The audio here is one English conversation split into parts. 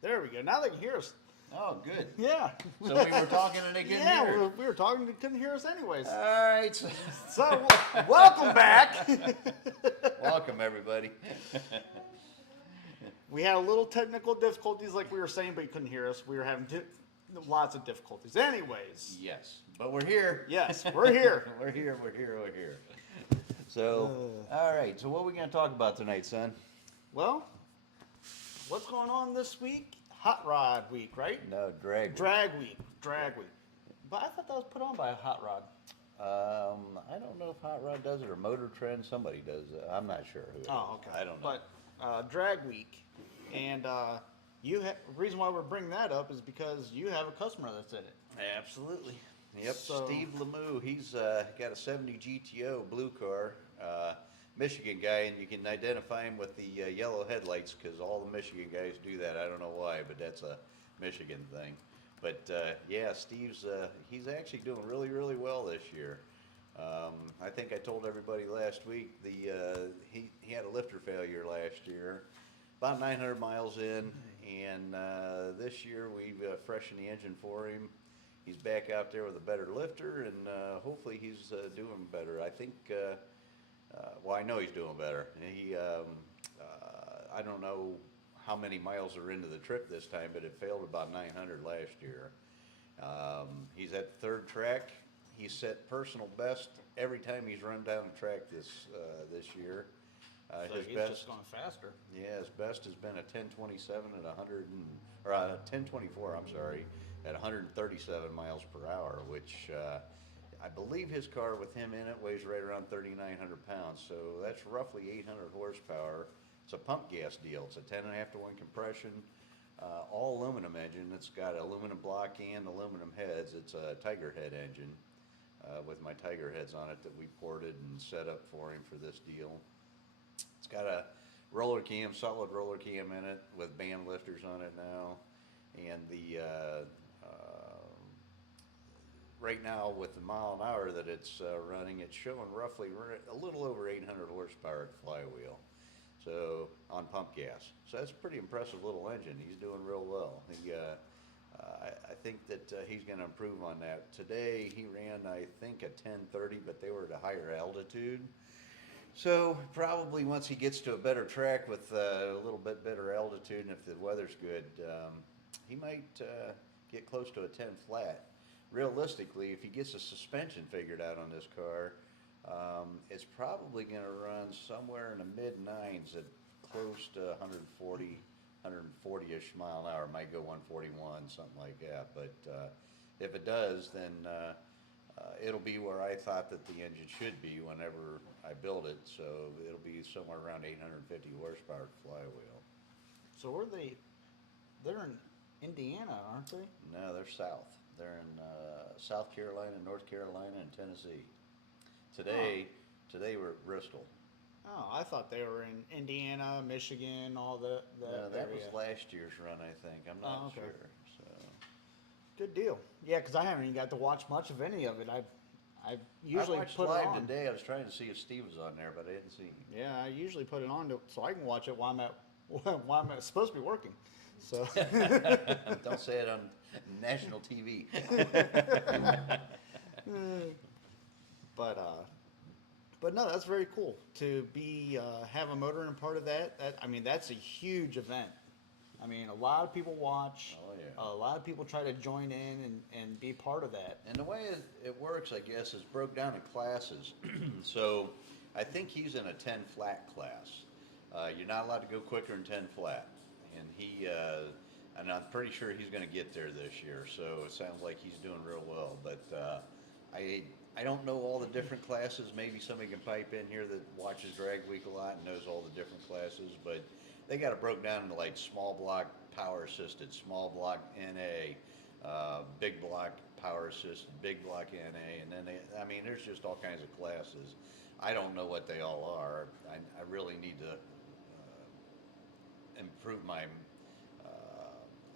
There we go. Now they can hear us. Oh, good. Yeah. So we were talking and they couldn't Yeah, hear. we were talking. They couldn't hear us anyways. All right. So, welcome back. Welcome, everybody. We had a little technical difficulties, like we were saying, but you couldn't hear us. We were having lots of difficulties. Anyways. Yes, but we're here. Yes, we're here. We're here. So, all right. So what are we going to talk about tonight, son? Well, what's going on this week? Hot Rod Week, right? No, drag. Drag Week. But I thought that was put on by Hot Rod. I don't know if Hot Rod does it or Motor Trend. Somebody does. I'm not sure who. Oh, okay. I don't know. But Drag Week, and the reason why we're bringing that up is because you have a customer that's in it. Absolutely. Yep. So- Steve Lemieux. He's got a '70 GTO blue car. Michigan guy, and you can identify him with the yellow headlights because all the Michigan guys do that. I don't know why, but that's a Michigan thing. But yeah, Steve's he's actually doing really, really well this year. I think I told everybody last week he had a lifter failure last year, about 900 miles in, and this year we've freshened the engine for him. He's back out there with a better lifter, and hopefully he's doing better. I think. Well, I know he's doing better. I don't know how many miles are into the trip this time, but it failed about 900 last year. He's at the third track. He's set personal best every time he's run down the track this year. So His he's best, just going faster. yeah, his best has been a 1027 at 1024. I'm sorry, at 137 miles per hour, which. I believe his car with him in it weighs right around 3,900 pounds, so that's roughly 800 horsepower. It's a pump gas deal. It's a 10.5 to 1 compression, all aluminum engine. It's got aluminum block and aluminum heads. It's a Tiger head engine with my Tiger heads on it that we ported and set up for him for this deal. It's got a roller cam, solid roller cam in it with band lifters on it now, and the right now, with the mile an hour that it's running, it's showing roughly a little over 800 horsepower at flywheel, so on pump gas. So that's a pretty impressive little engine. He's doing real well. I think that he's going to improve on that. Today he ran, I think, a 1030, but they were at a higher altitude. So probably once he gets to a better track with a little bit better altitude, and if the weather's good, he might get close to a 10 flat. Realistically, if he gets the suspension figured out on this car, it's probably going to run somewhere in the mid-nines at close to 140-ish mile an hour. Might go 141, something like that. But if it does, then it'll be where I thought that the engine should be whenever I build it. So it'll be somewhere around 850 horsepower flywheel. So they're in Indiana, aren't they? No, they're south. They're in South Carolina, North Carolina, and Tennessee. Today we're at Bristol. Oh, I thought they were in Indiana, Michigan, all that No, that was area. last year's run, I think. I'm not okay. sure. So Good deal. Yeah, because I haven't even got to watch much of any of it. I usually I watched put it live on. today. I was trying to see if Steve was on there, but I didn't see him. Yeah, I usually put it on so I can watch it while I'm supposed to be working. So Don't say it on national TV. but no, that's very cool to be have a motor and part of that. That's a huge event. I mean, a lot of people watch. Oh, yeah. A lot of people try to join in and be part of that. And the way it works, I guess, is broke down in classes. So I think he's in a 10 flat class. You're not allowed to go quicker than 10 flat. And and I'm pretty sure he's going to get there this year. So it sounds like he's doing real well. But I don't know all the different classes. Maybe somebody can pipe in here that watches Drag Week a lot and knows all the different classes. But they got it broke down into like small block power assisted, small block NA, big block power assisted, big block NA, and then there's just all kinds of classes. I don't know what they all are. I really need to improve my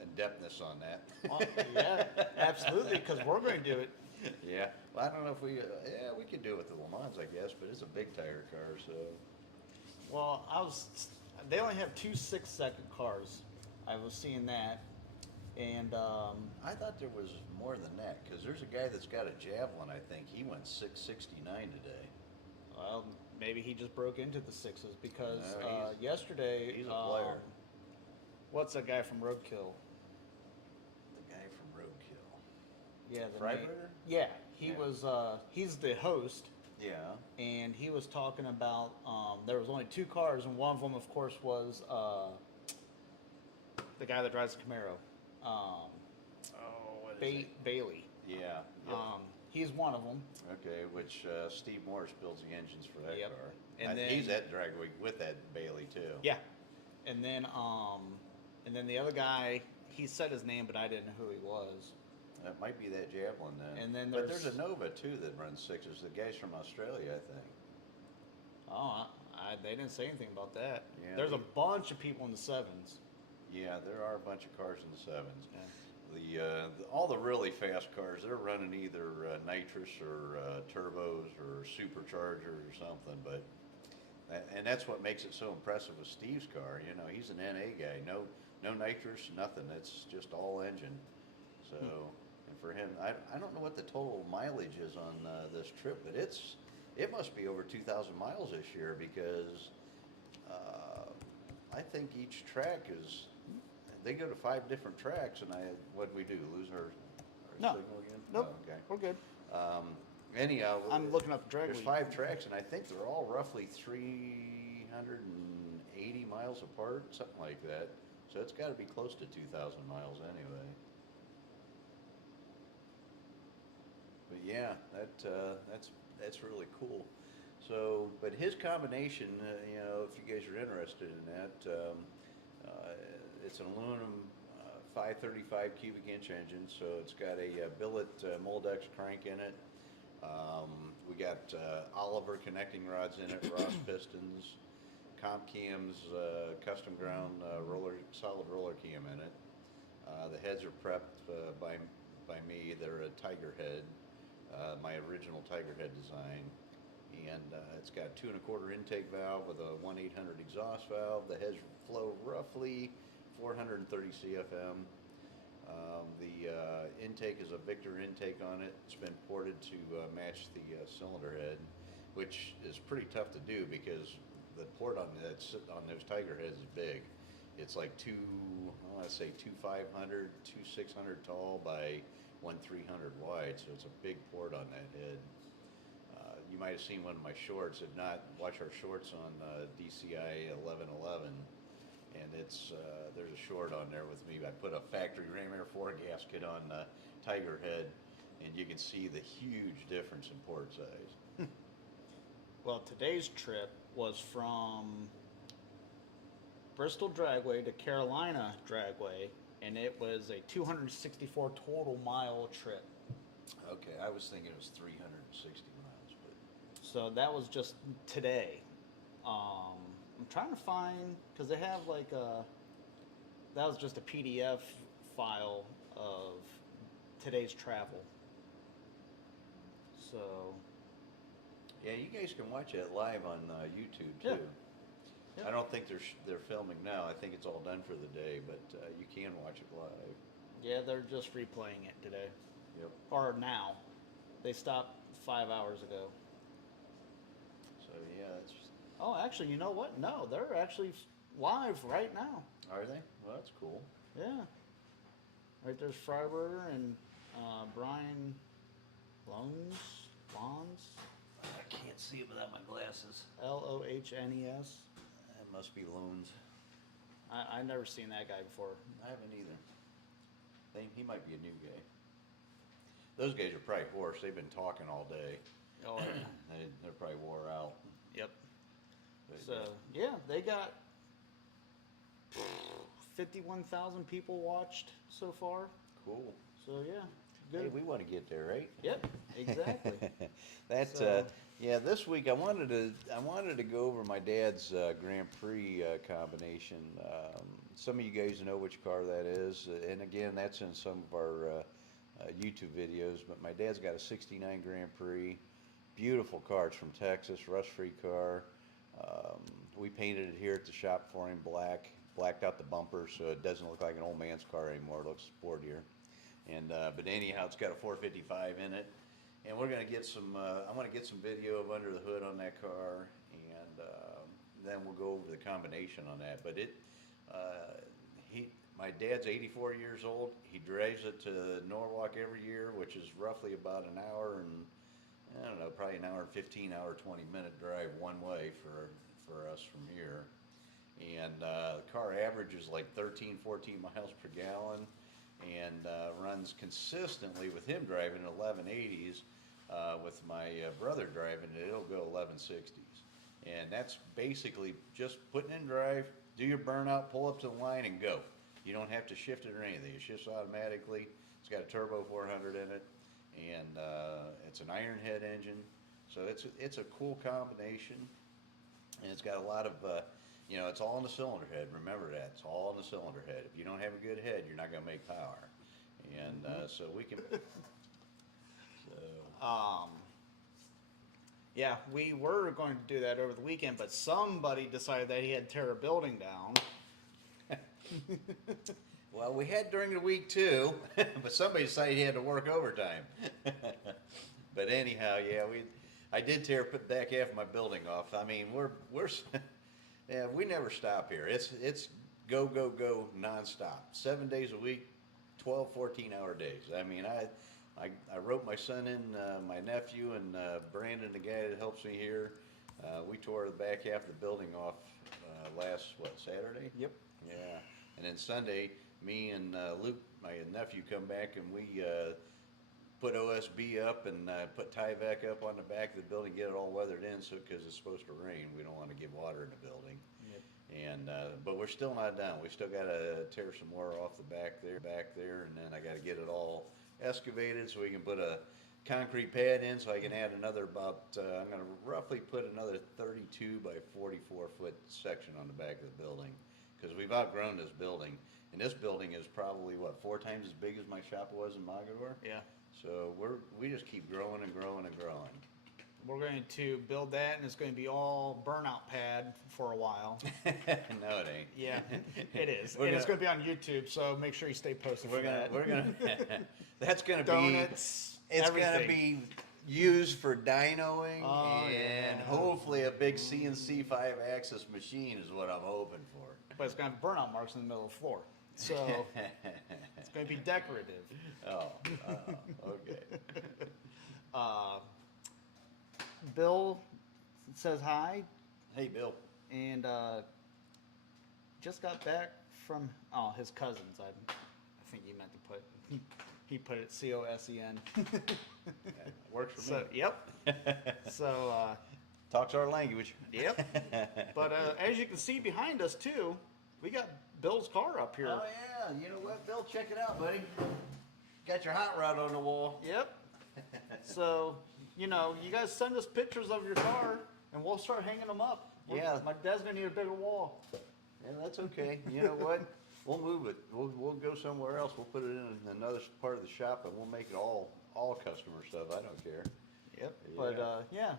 in-depthness on that. Yeah, absolutely, because we're going to do it. Yeah. Well, I don't know if we could do it with the Le Mans, I guess, but it's a big tire car, so. Well, they only have two 6-second cars. I was seeing that, and I thought there was more than that because there's a guy that's got a javelin. I think he went 669 today. well, maybe he just broke into the sixes because No, yesterday. he's a player. What's that guy from Roadkill? The guy from Roadkill. Yeah, Freiberger? Yeah, he Yeah. was. He's the host, Yeah. and he was talking about there was only 2 cars, and one of them, of course, was the guy that drives the Camaro, What is it? Bailey. Yeah. Yep. He's one of them. Okay, which Steve Morris builds the engines for that Yep. car. And He's then- at Drag Week with that Bailey too. Yeah, and then the other guy, he said his name, but I didn't know who he was. That might be that Javelin then. And then but there's there's- a Nova too that runs sixes. The guy's from Australia, I think. Oh, they didn't say anything about that. Yeah, There's a they- bunch of people in the sevens. Yeah, there are a bunch of cars in the sevens. Yeah. All the really fast cars, they're running either nitrous or turbos or supercharger or something. But and that's what makes it so impressive with Steve's car. You know, he's an NA guy. No nitrous, nothing. It's just all engine. So, and for him, I don't know what the total mileage is on this trip, but it must be over 2,000 miles this year because I think each track is. They go to 5 different tracks, and what'd we do? Lose our No. signal again? Nope. Oh, okay. We're good. Anyhow, I'm looking up the drag there's week. 5 tracks, and I think they're all roughly 380 miles apart, something like that. So it's got to be close to 2,000 miles anyway. But yeah, that's really cool. So, but his combination, you know, if you guys are interested in that, it's an aluminum 535 cubic inch engine, so it's got a billet Moldex crank in it. We got Oliver connecting rods in it, Ross pistons, comp cams, custom ground solid roller cam in it. The heads are prepped by me. They're a Tiger head, my original Tiger head design. And it's got 2 1/4 intake valve with a 1/800 exhaust valve. The heads flow roughly 430 CFM. The intake is a Victor intake on it. It's been ported to match the cylinder head, which is pretty tough to do because the port on those Tiger heads is big. It's like I want to say 2,500, 2,600 tall by 1,300 wide, so it's a big port on that head. You might have seen one of my shorts. If not, watch our shorts on DCI 1111. And there's a short on there with me. I put a factory Ram Air 4 gasket on Tiger head, and you can see the huge difference in port size. Well, today's trip was from Bristol Dragway to Carolina Dragway, and it was a 264 total mile trip. Okay, I was thinking it was 360 miles, but So that was just today. I'm trying to find, because they have that was just a PDF file of today's travel. So, yeah, you guys can watch it live on YouTube too. Yeah. Yep. I don't think they're filming now. I think it's all done for the day, but you can watch it live. yeah, they're just replaying it today. Yep. Or now. They stopped 5 hours ago. So yeah, it's. Oh, actually, you know what? No, they're actually live right now. Are they? Well, that's cool. Yeah. Right there's Freiberger and Brian Lohnes. I can't see it without my glasses. Lohnes. That must be Loans. I've never seen that guy before. I haven't either. He might be a new guy. Those guys are probably hoarse. They've been talking all day. Oh, yeah. They're probably wore out. Yep. But, So, yeah, they got 51,000 people watched so far. cool. So, yeah, Hey, good. we want to get there, right? Yep, exactly. That's So- yeah. This week I wanted to go over my dad's Grand Prix combination. Some of you guys know which car that is, and again, that's in some of our YouTube videos. But my dad's got a '69 Grand Prix, beautiful car. It's from Texas, rust-free car. We painted it here at the shop for him black. blacked out the bumper so it doesn't look like an old man's car anymore. It looks sportier. And but anyhow, it's got a 455 in it, and we're gonna get some. I want to get some video of under the hood on that car, and then we'll go over the combination on that. But my dad's 84 years old. He drives it to Norwalk every year, which is roughly about an hour and I don't know, probably an hour and 15, hour 20-minute drive one way for us from here. And the car averages like 13, 14 miles per gallon, and runs consistently with him driving 1180s. With my brother driving it, it'll go 1160s. And that's basically just putting in drive, do your burnout, pull up to the line, and go. You don't have to shift it or anything. It shifts automatically. It's got a turbo 400 in it, and it's an iron head engine. So it's a cool combination, and it's got a lot of it's all in the cylinder head. Remember that, it's all in the cylinder head. If you don't have a good head, you're not going to make power. And so we can. Yeah, we were going to do that over the weekend, but somebody decided that he had to tear a building down. Well, we had during the week too, but somebody decided he had to work overtime. But anyhow, yeah, I did tear back half of my building off. I mean, we're yeah, we never stop here. It's go nonstop, 7 days a week, 12, 14-hour days. I mean, I wrote my son in, my nephew, and Brandon, the guy that helps me here. We tore the back half of the building off last, Saturday? Yep. Yeah. And then Sunday, me and Luke, my nephew, come back, and we put OSB up and put Tyvek up on the back of the building, get it all weathered in, because it's supposed to rain. We don't want to get water in the building. Yep. And but we're still not done. We still got to tear some more off the back there, and then I got to get it all excavated so we can put a concrete pad in, so I can add another I'm going to roughly put another 32 by 44 foot section on the back of the building, because we've outgrown this building, and this building is probably 4 times as big as my shop was in Mogador. Yeah. So we just keep growing and growing and growing. We're going to build that, and it's going to be all burnout pad for a while. No, it ain't. Yeah, it is. It's going to be on YouTube, so make sure you stay posted for that. That's going to be donuts. It's everything. going to be used for dynoing, and yeah. hopefully a big CNC 5-axis machine is what I'm hoping for. But it's going to have burnout marks in the middle of the floor. So it's going to be decorative. Okay. Bill says hi. Hey, Bill. And just got back from his cousins. I think you meant to put. He put it COSEN. Works for So me. yep. So Talks our language. yep. But as you can see behind us too, we got Bill's car up here. Oh yeah, you know what, Bill? Check it out, buddy. Got your hot rod on the wall. Yep. So you guys send us pictures of your car, and we'll start hanging them up. Yeah. My dad's gonna need a bigger wall. Yeah, that's okay. You know what? We'll move it. We'll go somewhere else. We'll put it in another part of the shop, and we'll make it all customer stuff. I don't care. Yep. Yeah. But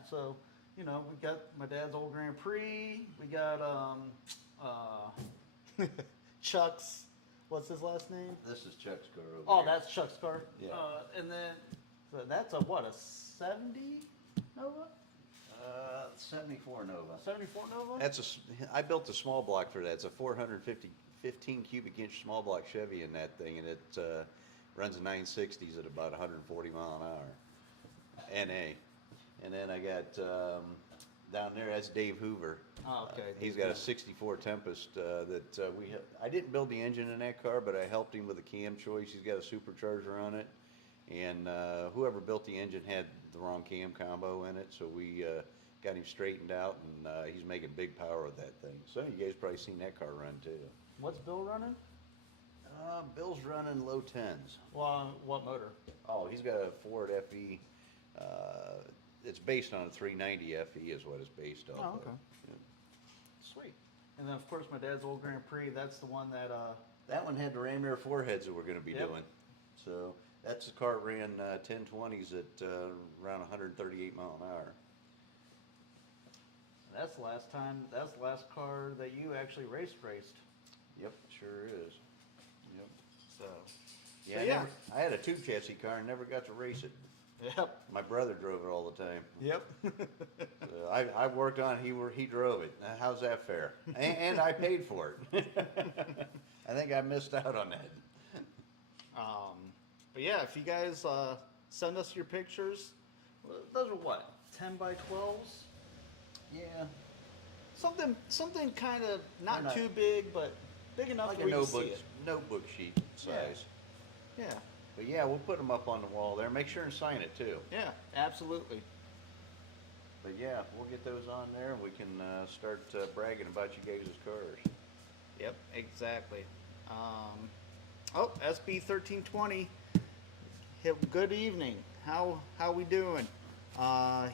so we got my dad's old Grand Prix. We got Chuck's. What's his last name? This is Chuck's car over Oh, here. that's Chuck's car. Yeah. And then so that's a 70 Nova? 74 Nova. 74 Nova? I built a small block for that. It's a 15 cubic inch small block Chevy in that thing, and it runs 960s at about 140 mile an hour. NA. And then I got down there, that's Dave Hoover. Oh, okay. He's got a 64 Tempest I didn't build the engine in that car, but I helped him with a cam choice. He's got a supercharger on it, and whoever built the engine had the wrong cam combo in it, so we got him straightened out, and he's making big power with that thing. Some of you guys probably seen that car run too. What's Bill running? Bill's running low 10s. Well, what motor? Oh, he's got a Ford FE. It's based on a 390 FE is what it's based off Oh, of. okay. Yeah. Sweet. And then, of course, my dad's old Grand Prix. That's the one that That one had the ram air foreheads that we're going to be Yep. doing. So that's the car ran 1020s at around 138 mile an hour. That's the last car that you actually raced. Yep, sure is. Yep. So, Yeah, so yeah. I had a tube chassis car and never got to race it. Yep. My brother drove it all the time. Yep. So I worked on it, he drove it. Now, how's that fair? And I paid for it. I think I missed out on that. Um, but yeah, if you guys send us your pictures, those are what, 10 by 12s? Yeah, Something kind of not They're not- too big, but big enough like where a you can see notebook it. notebook sheet size. Yeah, But yeah, we'll put them up on the wall there. Make sure and sign it too. yeah, absolutely. But yeah, we'll get those on there and we can start bragging about you guys' cars. Yep, exactly. Oh, SB 1320. Good evening. How we doing?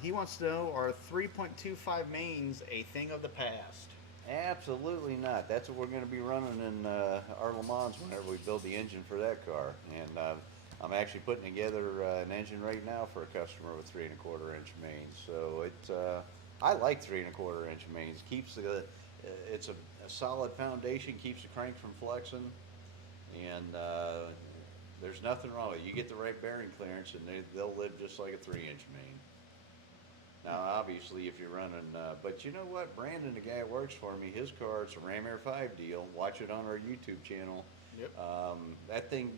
He wants to know, are 3.25 mains a thing of the past? Absolutely not. That's what we're going to be running in our Le Mans whenever we build the engine for that car. And I'm actually putting together an engine right now for a customer with 3.25 inch mains. So I like 3.25 inch mains. Keeps it's a solid foundation, keeps the crank from flexing, and there's nothing wrong with it. You get the right bearing clearance, and they'll live just like a 3-inch main. Now, obviously, if you're running, but you know what? Brandon, the guy that works for me, his car, it's a Ram Air 5 deal. Watch it on our YouTube channel. Yep. That thing,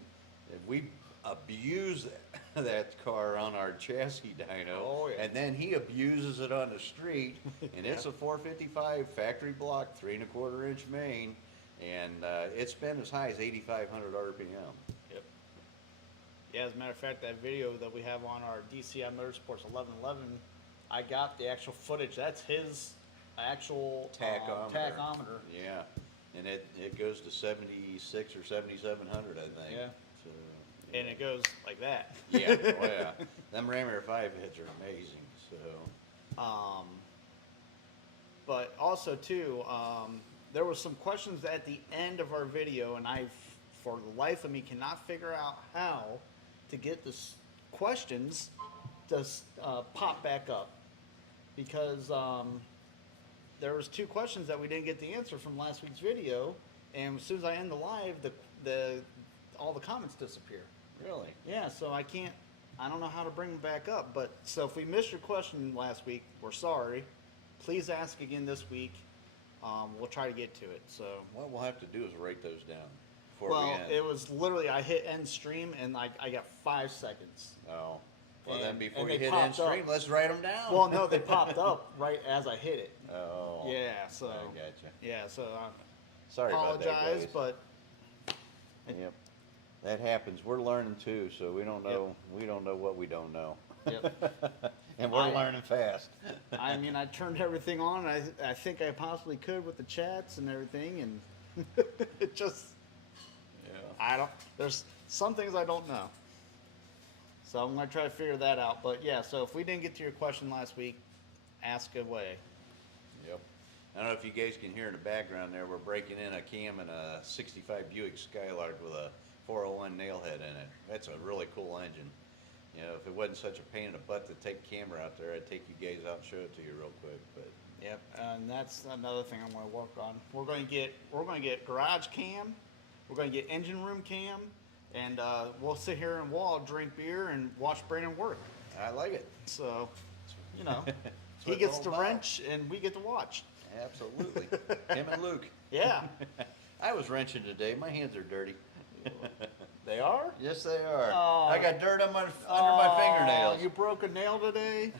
we abuse that car on our chassis dyno. Oh, yeah. And then he abuses it on the street, and it's a 455 factory block, 3.25 inch main, and it's been as high as 8,500 RPM. Yep. Yeah, as a matter of fact, that video that we have on our DCI Motorsports 1111, I got the actual footage. That's his actual tachometer. Yeah, and it goes to 76 or 7,700, I think. Yeah. So, And it goes like that. yeah, oh yeah. Them Ram Air 5 heads are amazing. So. But also too, there was some questions at the end of our video, and I, for the life of me, cannot figure out how to get the questions to pop back up, because there was 2 questions that we didn't get the answer from last week's video, and as soon as I end the live, all the comments disappear. Really? Yeah, so I don't know how to bring them back up. But so if we missed your question last week, we're sorry. Please ask again this week. We'll try to get to it. So What we'll have to do is write those down before we end. it was literally, I hit end stream and I got 5 seconds. Oh. Well, And- then before and you they hit popped end stream, up. let's write them down. Well, no, they popped up right as I hit it. Oh. Yeah, so I gotcha. yeah, so I Sorry about that, apologize, guys. but Yep. That happens. We're learning too, so we don't know. We don't know what we don't know. Yep. And we're learning fast. I mean, I turned everything on. I think I possibly could with the chats and everything, and it just, Yeah. there's some things I don't know. So I'm going to try to figure that out. But yeah, so if we didn't get to your question last week, ask away. Yep. I don't know if you guys can hear in the background there. We're breaking in a cam in a '65 Buick Skylark with a 401 nailhead in it. That's a really cool engine. You know, if it wasn't such a pain in the butt to take the camera out there, I'd take you guys out and show it to you real quick. But Yep, and that's another thing I'm going to work on. We're going to get garage cam, we're going to get engine room cam, and we'll sit here and we'll all drink beer and watch Brandon work. I like it. So, you know, That's he what gets it's to all about. wrench and we get to watch. Absolutely. Him and Luke. Yeah, I was wrenching today. My hands are dirty. they are. Yes, they are. Oh. I got dirt on under my fingernails. You broke a nail today.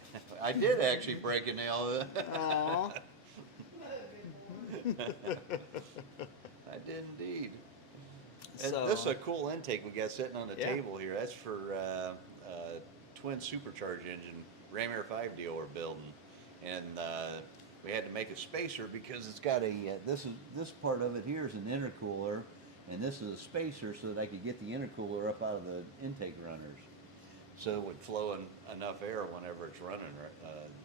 I did actually break a nail. Aw. I did indeed. And So- this is a cool intake we got sitting on the Yeah. table here. That's for twin supercharged engine Ram Air 5 deal we're building, and we had to make a spacer because it's got a this part of it here is an intercooler, and this is a spacer so that I could get the intercooler up out of the intake runners, so it would flow enough air whenever it's running,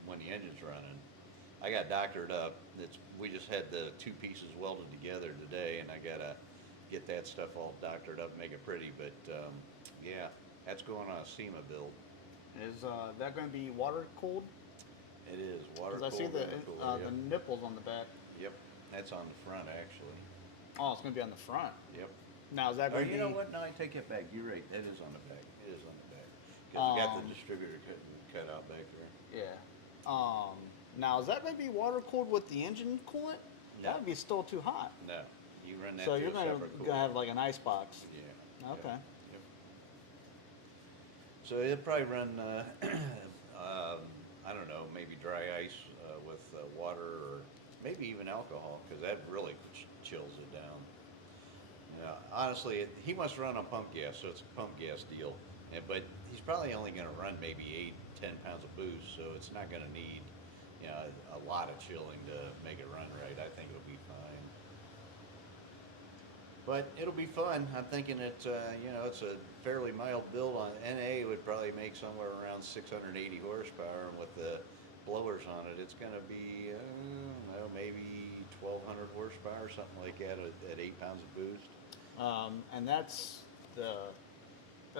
when the engine's running. I got doctored up. We just had the 2 pieces welded together today, and I gotta get that stuff all doctored up, make it pretty. But yeah, that's going on a SEMA build. Is that going to be water cooled? It is water Because cooled. I see the nipples on the back. Yep, that's on the front actually. Oh, it's gonna be on the front. Yep. Now is that Or going to you be? know what? No, I take it back. You're right. That is on the back. It is on the back. Because we got the Um, distributor cut out back there. Yeah. Now is that going to be water cooled with the engine coolant? No. That would be still too hot. No, you run that So through you're a going separate to cooler. have like an ice box. Yeah. Okay. Yep. So it'll probably run, I don't know, maybe dry ice with water or maybe even alcohol, because that really chills it down. Yeah, honestly, he must run on pump gas, so it's a pump gas deal. But he's probably only going to run maybe 8-10 pounds of boost, so it's not going to need, you know, a lot of chilling to make it run right. I think it'll be fine. But it'll be fun. I'm thinking it, you know, it's a fairly mild build. On NA would probably make somewhere around 680 horsepower, and with the blowers on it, it's going to be, well, maybe 1,200 horsepower, something like that, at 8 pounds of boost. And that's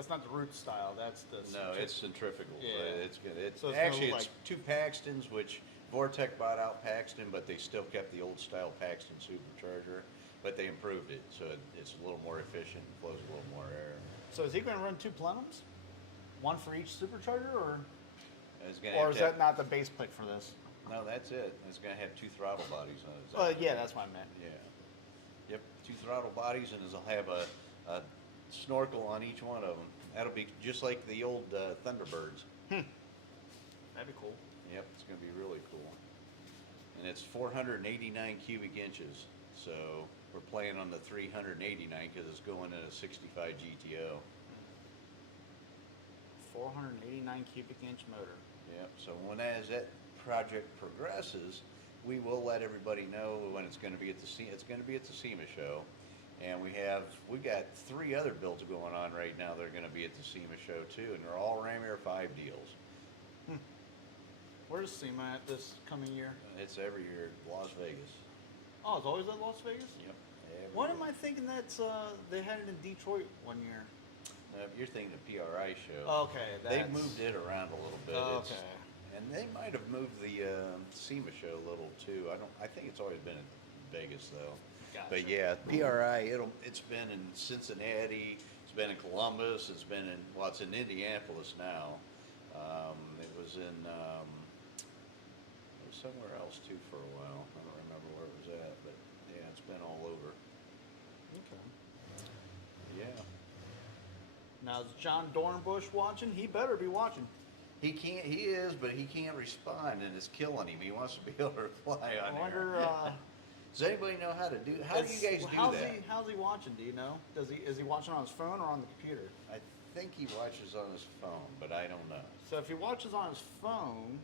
not the root style. That's the No, it's centrifugal. Yeah. It's good. It's So it's gonna actually look it's like- two Paxtons, which Vortec bought out Paxton, but they still kept the old style Paxton supercharger, but they improved it, so it's a little more efficient, flows a little more air. So is he going to run two plenums? One for each supercharger, or It's gonna or have is to have- that not the base plate for this? No, that's it. It's gonna have two throttle bodies on it. Is that what Yeah, you mean? that's what I meant. Yeah. Yep, two throttle bodies, and it'll have a snorkel on each one of them. That'll be just like the old Thunderbirds. That'd be cool. Yep, it's gonna be really cool. And it's 489 cubic inches, so we're playing on the 389 because it's going in a 65 GTO. 489 cubic inch motor. Yep, so as that project progresses, we will let everybody know when it's gonna be at the it's gonna be at the SEMA show. And we got 3 other builds going on right now that are gonna be at the SEMA show too, and they're all Ram Air 5 deals. Where's SEMA at this coming year? It's every year, Las Vegas. Oh, it's always at Las Vegas? Yep. What am I thinking that's, they had it in Detroit one year? You're thinking the PRI show. Okay, They that's... moved it around a little bit. Oh, It's- okay. And they might have moved the SEMA show a little too. I think it's always been in Vegas though. Gotcha. But yeah, PRI, it's been in Cincinnati, it's been in Columbus, it's in Indianapolis now. It was somewhere else too for a while. I don't remember where it was at, but yeah, it's been all over. Okay. Yeah. Now, is John Dornbush watching? He better be watching. He is, but he can't respond, and it's killing him. He wants to be able to reply on I wonder, there. Does anybody know how to do? How do you guys do that? How's he watching? Do you know? Is he watching on his phone or on the computer? I think he watches on his phone, but I don't know. So if he watches on his phone,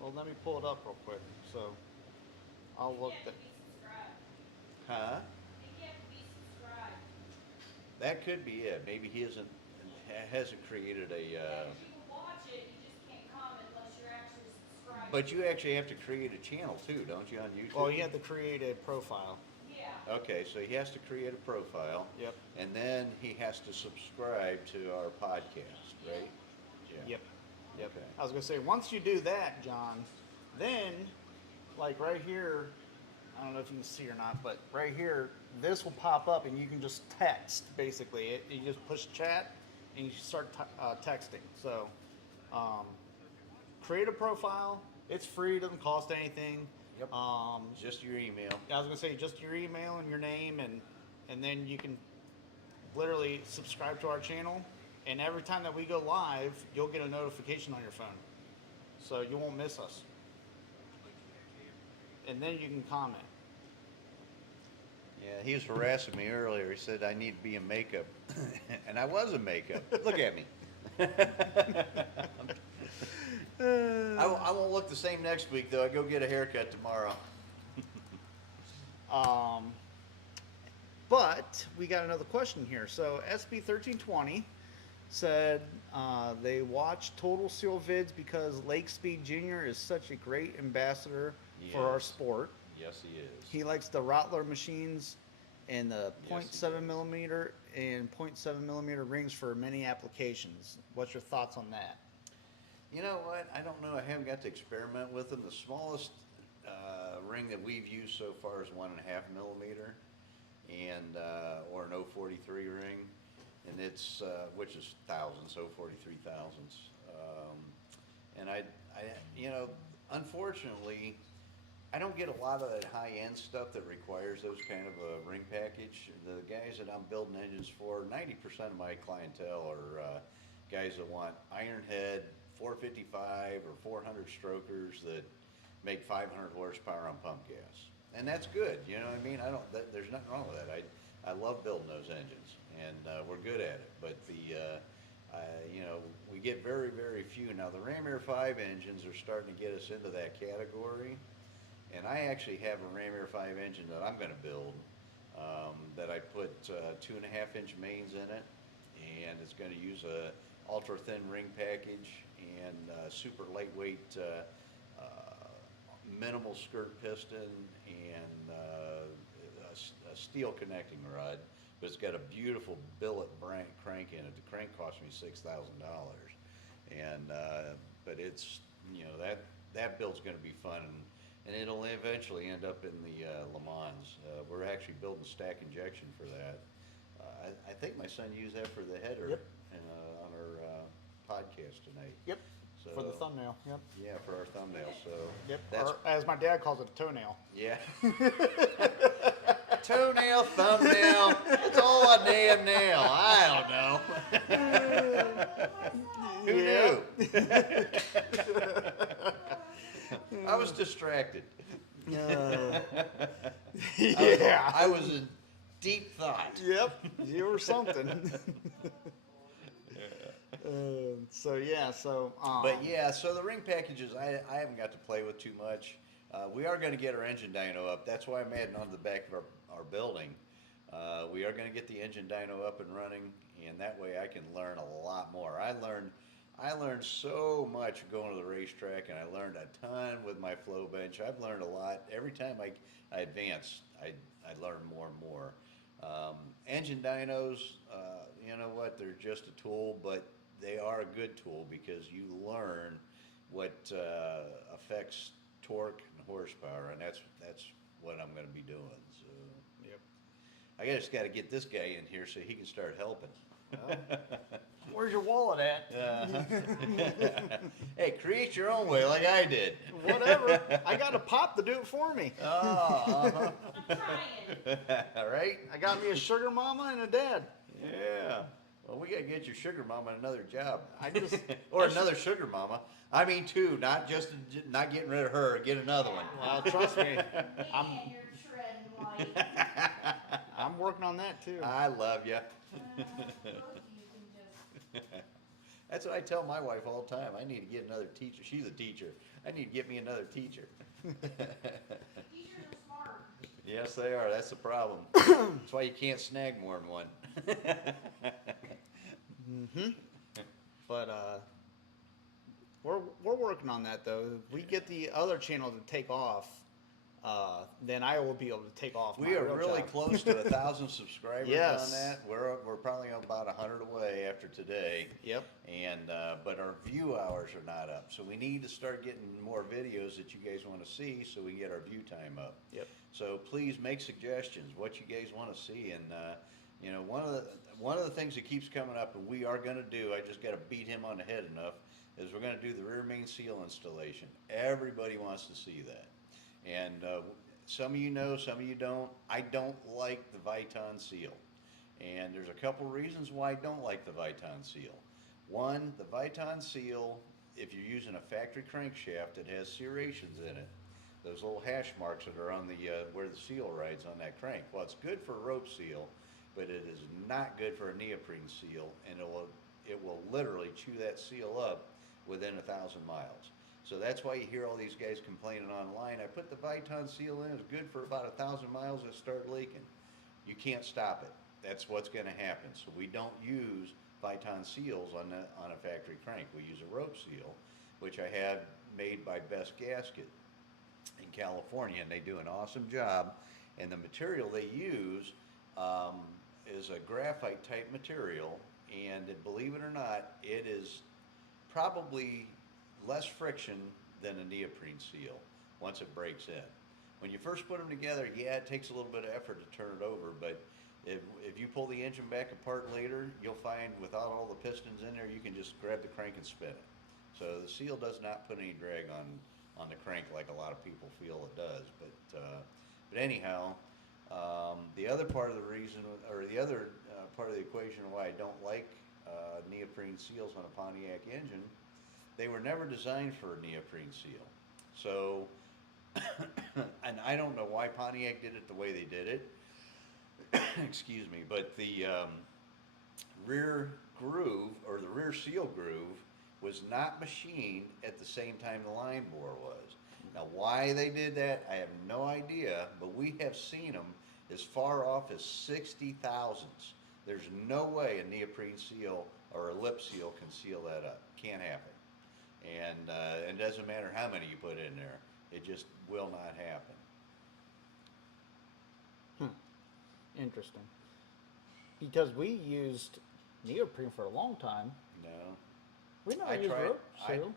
well, let me pull it up real quick. So I'll look at. Huh? That could be it. Maybe he hasn't created a. But you actually have to create a channel too, don't you, on YouTube? Well, you have to create a profile. Okay, so he has to create a profile. Yep. And then he has to subscribe to our podcast, right? Yep. Yep. Okay. I was gonna say, once you do that, John, then, like right here, I don't know if you can see or not, but right here, this will pop up and you can just text, basically. You just push chat and you start texting. So, create a profile. It's free, doesn't cost anything. Yep. Just your email. I was gonna say just your email and your name, and then you can literally subscribe to our channel, and every time that we go live, you'll get a notification on your phone, so you won't miss us. And then you can comment. Yeah, he was harassing me earlier. He said I need to be in makeup, and I was in makeup. Look at me. I won't look the same next week though. I go get a haircut tomorrow. But we got another question here. So SB1320 said they watch Total Seal vids because Lake Speed Jr. is such a great ambassador for our Yes. sport. Yes, he is. He likes the Rottler machines and the Yes, he 0.7 does. millimeter and 0.7 millimeter rings for many applications. What's your thoughts on that? You know what? I don't know. I haven't got to experiment with them. The smallest ring that we've used so far is 1.5 millimeter. and or an 043 ring, and it's which is thousands, 043 thousands. And you know, unfortunately, I don't get a lot of that high-end stuff that requires those kind of a ring package. The guys that I'm building engines for, 90% of my clientele are guys that want iron head, 455 or 400 strokers that make 500 horsepower on pump gas. And that's good, you know what I mean? There's nothing wrong with that. I love building those engines, and we're good at it. But you know, we get very, very few. Now, the Ram Air 5 engines are starting to get us into that category. And I actually have a Ram Air 5 engine that I'm going to build that I put 2.5-inch mains in it, and it's going to use a ultra thin ring package and super lightweight minimal skirt piston and a steel connecting rod, but it's got a beautiful billet crank in it. The crank cost me $6,000, and but it's, you know, that build's going to be fun. And it'll eventually end up in the Le Mans. We're actually building stack injection for that. I think my son used that for the header. Yep. On our podcast tonight. Yep. So, For the thumbnail. Yep. Yeah, for our thumbnail. So Yep. that's Or, as my dad calls it, a toenail. yeah. Toenail, thumbnail. It's all a damn nail. I don't know. Who knew? I was distracted. Yeah. I was in deep thought. Yep. You were something. So yeah. So. But yeah, so the ring packages, I haven't got to play with too much. We are going to get our engine dyno up. That's why I'm adding on to the back of our building. We are going to get the engine dyno up and running, and that way I can learn a lot more. I learned so much going to the racetrack, and I learned a ton with my flow bench. I've learned a lot. Every time I advance, I learn more and more. Engine dynos, you know what, they're just a tool, but they are a good tool because you learn what affects torque and horsepower, and that's what I'm going to be doing. So Yep. I just got to get this guy in here so he can start helping. Where's your wallet at? Hey, create your own way like I did. Whatever. I got a pop to do it for me. Oh, I'm trying. all right. I got me a sugar mama and a dad. Yeah. Well, we got to get your sugar mama another job. I just Or another sugar mama. I mean, two, not getting rid of her. Get another one. well, trust me, And you're shredding light. I'm working on that too. I love you. Both of you can just. That's what I tell my wife all the time. I need to get another teacher. She's a teacher. I need to get me another teacher. Teachers are smart. Yes, they are. That's the problem. That's why you can't snag more than one. But we're working on that though. If we get the other channel to take off, then I will be able to take off. We my are real really job. close to 1,000 subscribers Yes. on that. We're probably about 100 away after today. Yep. And but our view hours are not up, so we need to start getting more videos that you guys want to see, so we can get our view time up. Yep. So please make suggestions what you guys want to see, and you know, one of the things that keeps coming up, and we are going to do. I just got to beat him on the head enough. Is we're going to do the rear main seal installation. Everybody wants to see that, and some of you know, some of you don't. I don't like the Viton seal, and there's a couple reasons why I don't like the Viton seal. One, the Viton seal, if you're using a factory crankshaft, it has serrations in it. Those little hash marks that are on the where the seal rides on that crank. Well, it's good for a rope seal, but it is not good for a neoprene seal, and it will literally chew that seal up within 1,000 miles. So that's why you hear all these guys complaining online. I put the Viton seal in, it's good for about 1,000 miles, it start leaking. You can't stop it. That's what's going to happen. So we don't use Viton seals on a factory crank. We use a rope seal, which I have made by Best Gasket in California, and they do an awesome job. And the material they use is a graphite type material, and believe it or not, it is probably less friction than a neoprene seal once it breaks in. When you first put them together, yeah, it takes a little bit of effort to turn it over, but if you pull the engine back apart later, you'll find without all the pistons in there, you can just grab the crank and spin it. So the seal does not put any drag on the crank like a lot of people feel it does. But anyhow, the other part of the reason, or the other part of the equation why I don't like neoprene seals on a Pontiac engine, they were never designed for a neoprene seal. So, and I don't know why Pontiac did it the way they did it. Excuse me, but the rear groove, or the rear seal groove, was not machined at the same time the line bore was. Now, why they did that, I have no idea, but we have seen them as far off as 60 thousandths. There's no way a neoprene seal or a lip seal can seal that up. Can't happen. And it doesn't matter how many you put in there. It just will not happen. Interesting. Because we used neoprene for a long time. No. We never used rope seal.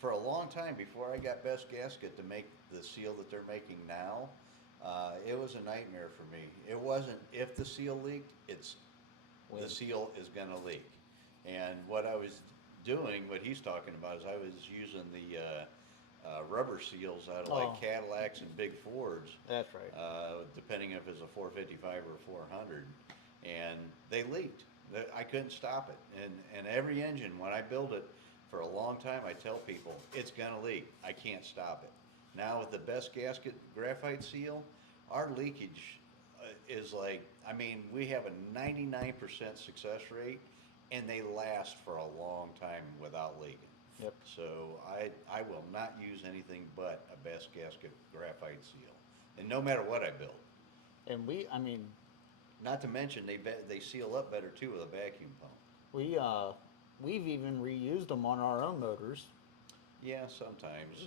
For a long time before I got Best Gasket to make the seal that they're making now, it was a nightmare for me. It wasn't if the seal leaked, the seal is gonna leak. And what I was doing, what he's talking about, is I was using the rubber seals out of like Cadillacs and big Fords. That's right. Depending if it's a 455 or a 400, and they leaked. I couldn't stop it. And every engine, when I build it, for a long time, I tell people it's gonna leak. I can't stop it. Now with the Best Gasket graphite seal, our leakage is like, I mean, we have a 99% success rate, and they last for a long time without leaking. Yep. So I will not use anything but a Best Gasket graphite seal, and no matter what I build. And Not to mention they seal up better too with a vacuum pump. we've even reused them on our own motors. Yeah, sometimes.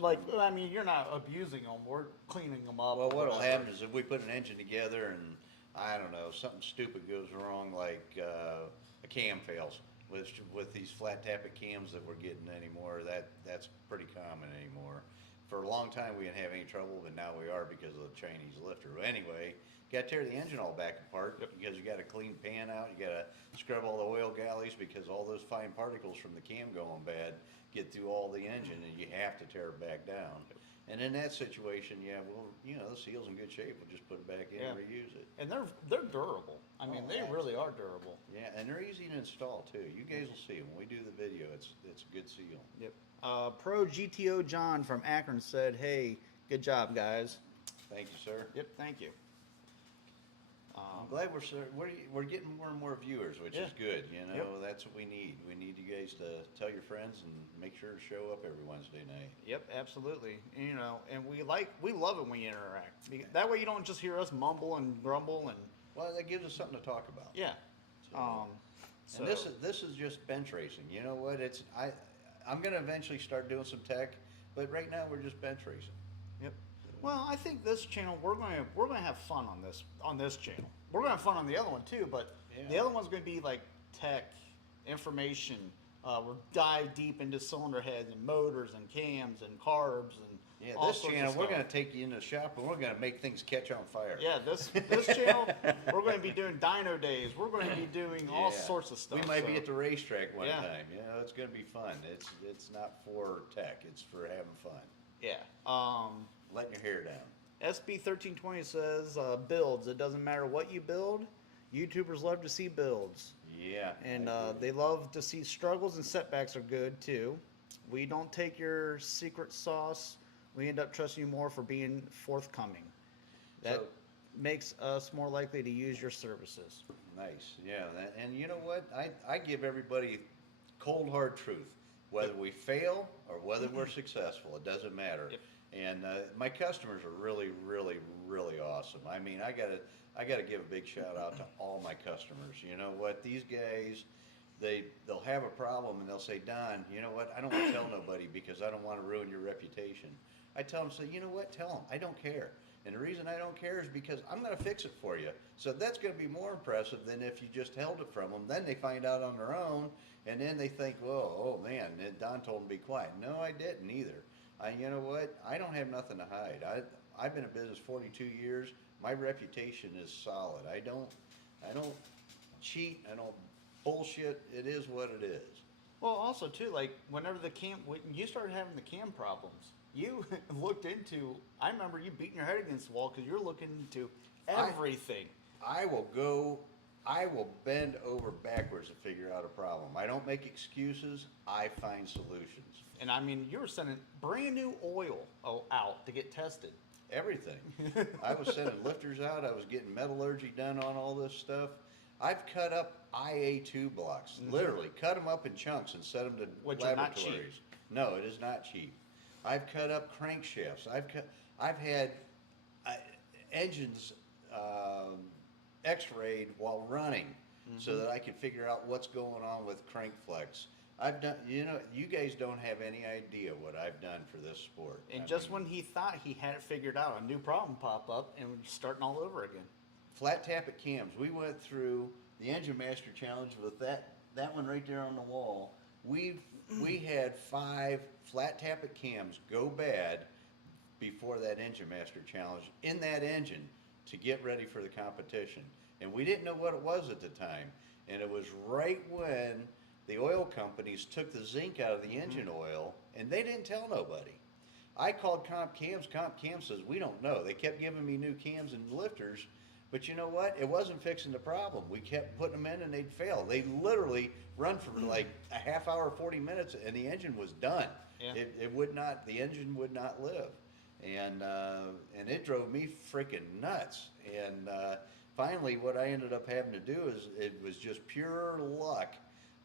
You're not abusing them. We're cleaning them up. Well, what'll happen is if we put an engine together and, I don't know, something stupid goes wrong, like a cam fails with these flat tappet cams that we're getting anymore, that's pretty common anymore. For a long time we didn't have any trouble, but now we are because of the Chinese lifter. Anyway, you got to tear the engine all back apart because you got to clean pan out, you got to scrub all the oil galleys because all those fine particles from the cam going bad get through all the engine, and you have to tear it back down. And in that situation, the seal's in good shape. We'll just put it back in and reuse it. And they're durable. They really are durable. Yeah, and they're easy to install too. You guys will see when we do the video. It's a good seal. Yep. Pro GTO John from Akron said, "Hey, good job, guys." Thank you, sir. Yep, thank you. I'm glad we're getting more and more viewers, which is good. Yep. That's what we need. We need you guys to tell your friends and make sure to show up every Wednesday night. Yep, absolutely. And we love it when you interact. That way you don't just hear us mumble and grumble and. Well, that gives us something to talk about. Yeah. And this is just bench racing. You know what? I'm gonna eventually start doing some tech, but right now we're just bench racing. Yep. Well, I think this channel we're gonna have fun on this channel. We're gonna have fun on the other one too, but the other one's gonna be like tech, information. We'll dive deep into cylinder heads and motors and cams and carbs and all this sorts channel of we're stuff. gonna take you into the shop and we're gonna make things catch on fire. Yeah, this channel we're going to be doing dyno days. We're going to be doing all sorts of stuff. We might be at the racetrack one Yeah. time. It's gonna be fun. It's not for tech. It's for having fun. Yeah. Letting your hair down. SB1320 says builds. It doesn't matter what you build. YouTubers love to see builds. Yeah. And I agree. they love to see struggles and setbacks are good too. We don't take your secret sauce. We end up trusting you more for being forthcoming. That makes us more likely to use your services. Nice. Yeah. And you know what? I give everybody cold hard truth. Whether we fail or whether we're successful, it doesn't matter. Yep. And my customers are really, really, really awesome. I gotta give a big shout out to all my customers. You know what? These guys, they'll have a problem and they'll say, "Don, you know what? I don't want to tell nobody because I don't want to ruin your reputation." I tell them, you know what? Tell them I don't care. And the reason I don't care is because I'm going to fix it for you. So that's going to be more impressive than if you just held it from them. Then they find out on their own, and then they think, "Whoa, oh man, Don told them to be quiet." No, I didn't either. You know what? I don't have nothing to hide. I've been in business 42 years. My reputation is solid. I don't cheat. I don't bullshit. It is what it is. Well, also too, like whenever when you started having the cam problems, you looked into. I remember you beating your head against the wall because you're looking into everything. I will bend over backwards to figure out a problem. I don't make excuses. I find solutions. And I mean, you were sending brand new oil out to get tested. Everything. I was sending lifters out. I was getting metallurgy done on all this stuff. I've cut up IA2 blocks, literally cut them up in chunks and set them to Which are not laboratories. cheap. No, it is not cheap. I've cut up crankshafts. I've had engines X-rayed while running, so that I can figure out what's going on with crank flex. I've done. You guys don't have any idea what I've done for this sport. And I just mean, when he thought he had it figured out, a new problem pop up, and we're starting all over again. flat tappet cams. We went through the Engine Master Challenge with that one right there on the wall. We had 5 flat tappet cams go bad before that Engine Master Challenge in that engine to get ready for the competition. And we didn't know what it was at the time. And it was right when the oil companies took the zinc out of the engine oil, and they didn't tell nobody. I called Comp Cams. Comp Cams says, we don't know. They kept giving me new cams and lifters, but you know what? It wasn't fixing the problem. We kept putting them in and they'd fail. They literally run for like a half hour, 40 minutes, and the engine was done. Yeah. It would not, the engine would not live. And it drove me freaking nuts. And finally, what I ended up having to do is, it was just pure luck.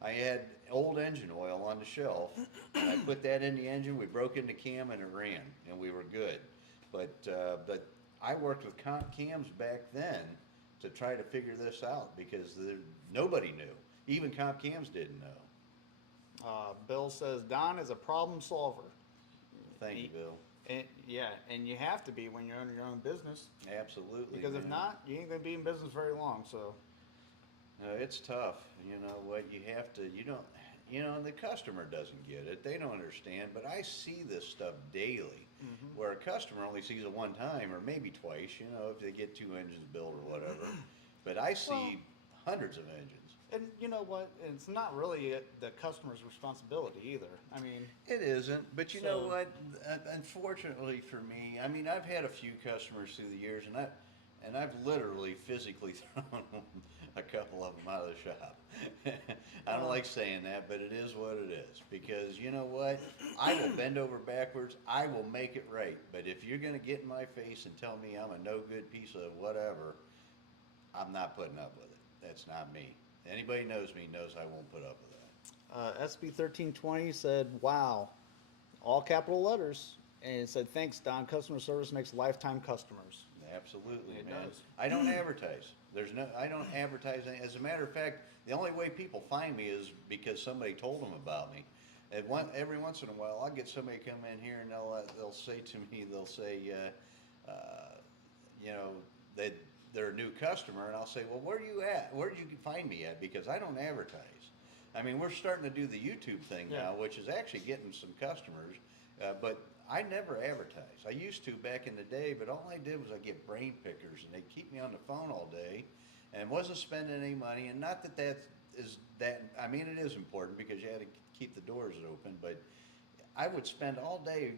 I had old engine oil on the shelf, and I put that in the engine. We broke in the cam, and it ran, and we were good. But I worked with Comp Cams back then to try to figure this out because nobody knew. Even Comp Cams didn't know. Bill says Don is a problem solver. Thank you, Bill. And you have to be when you're owning your own business. Absolutely. Because if man. not, you ain't gonna be in business very long. So It's tough. You know what? You have to, and the customer doesn't get it. They don't understand. But I see this stuff daily where a customer only sees it one time or maybe twice, if they get 2 engines built or whatever. But I see hundreds of engines. and you know what? It's not really the customer's responsibility either. I mean, It isn't, but you know So- what? Unfortunately for me, I mean, I've had a few customers through the years, and I've literally physically thrown a couple of them out of the shop. I don't like saying that, but it is what it is. Because you know what? I will bend over backwards. I will make it right. But if you're going to get in my face and tell me I'm a no good piece of whatever, I'm not putting up with it. That's not me. Anybody knows me knows I won't put up with that. SB1320 said, "Wow," all capital letters, and it said, "Thanks, Don. Customer service makes lifetime customers." Absolutely, It man. does. I don't advertise. I don't advertise. As a matter of fact, the only way people find me is because somebody told them about me. Every once in a while, I'll get somebody come in here and they'll say to me, that they're a new customer, and I'll say, well, where are you at? Where did you find me at? Because I don't advertise. I mean, we're starting to do the YouTube thing now, which is actually getting some customers, but I never advertise. I used to back in the day, but all I did was I get brain pickers, and they'd keep me on the phone all day, and wasn't spending any money. And not that I mean, it is important because you had to keep the doors open, but I would spend all day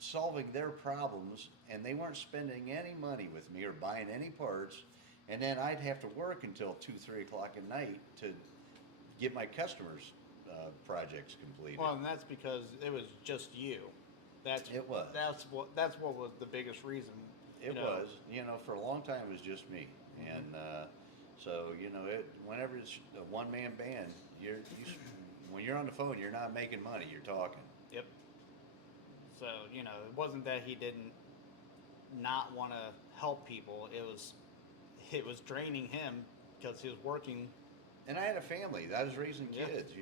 solving their problems, and they weren't spending any money with me or buying any parts, and then I'd have to work until 2, 3 o'clock at night to get my customers' projects completed. Well, and that's because it was just you. It was. That's what was the biggest reason. It was, for a long time it was just me, and so whenever it's a one-man band, when you're on the phone, you're not making money, you're talking. Yep. So it wasn't that he didn't not want to help people. It was draining him because he was working. And I had a family. I was raising Yeah. kids.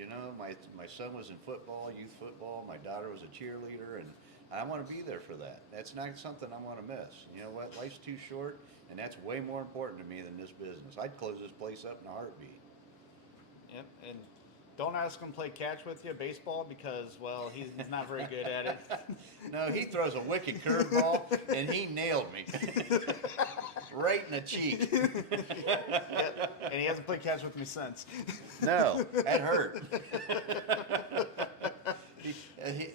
My son was in football, youth football. My daughter was a cheerleader, and I want to be there for that. That's not something I want to miss. You know what? Life's too short, and that's way more important to me than this business. I'd close this place up in a heartbeat. Yep. And Don't ask him to play catch with you, baseball, because, well, he's not very good at it. No, he throws a wicked curveball, and he nailed me. Right in the cheek. Yep. And he hasn't played catch with me since. No, that hurt.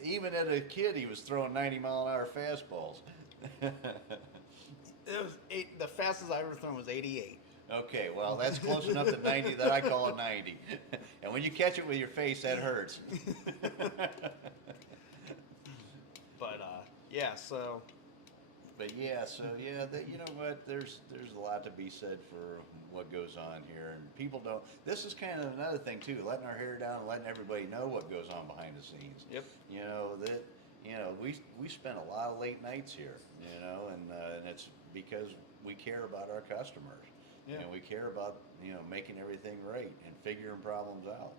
Even as a kid, he was throwing 90-mile-an-hour fastballs. The fastest I ever thrown was 88. Okay, well, that's close enough to 90 that I call it 90. And when you catch it with your face, that hurts. But, yeah, so... But yeah, you know what? There's a lot to be said for what goes on here, and people don't. This is kind of another thing too, letting our hair down, and letting everybody know what goes on behind the scenes. Yep. You know that. You know, we spend a lot of late nights here. You know, and it's because we care about our customers, Yeah. and we care about making everything right and figuring problems out.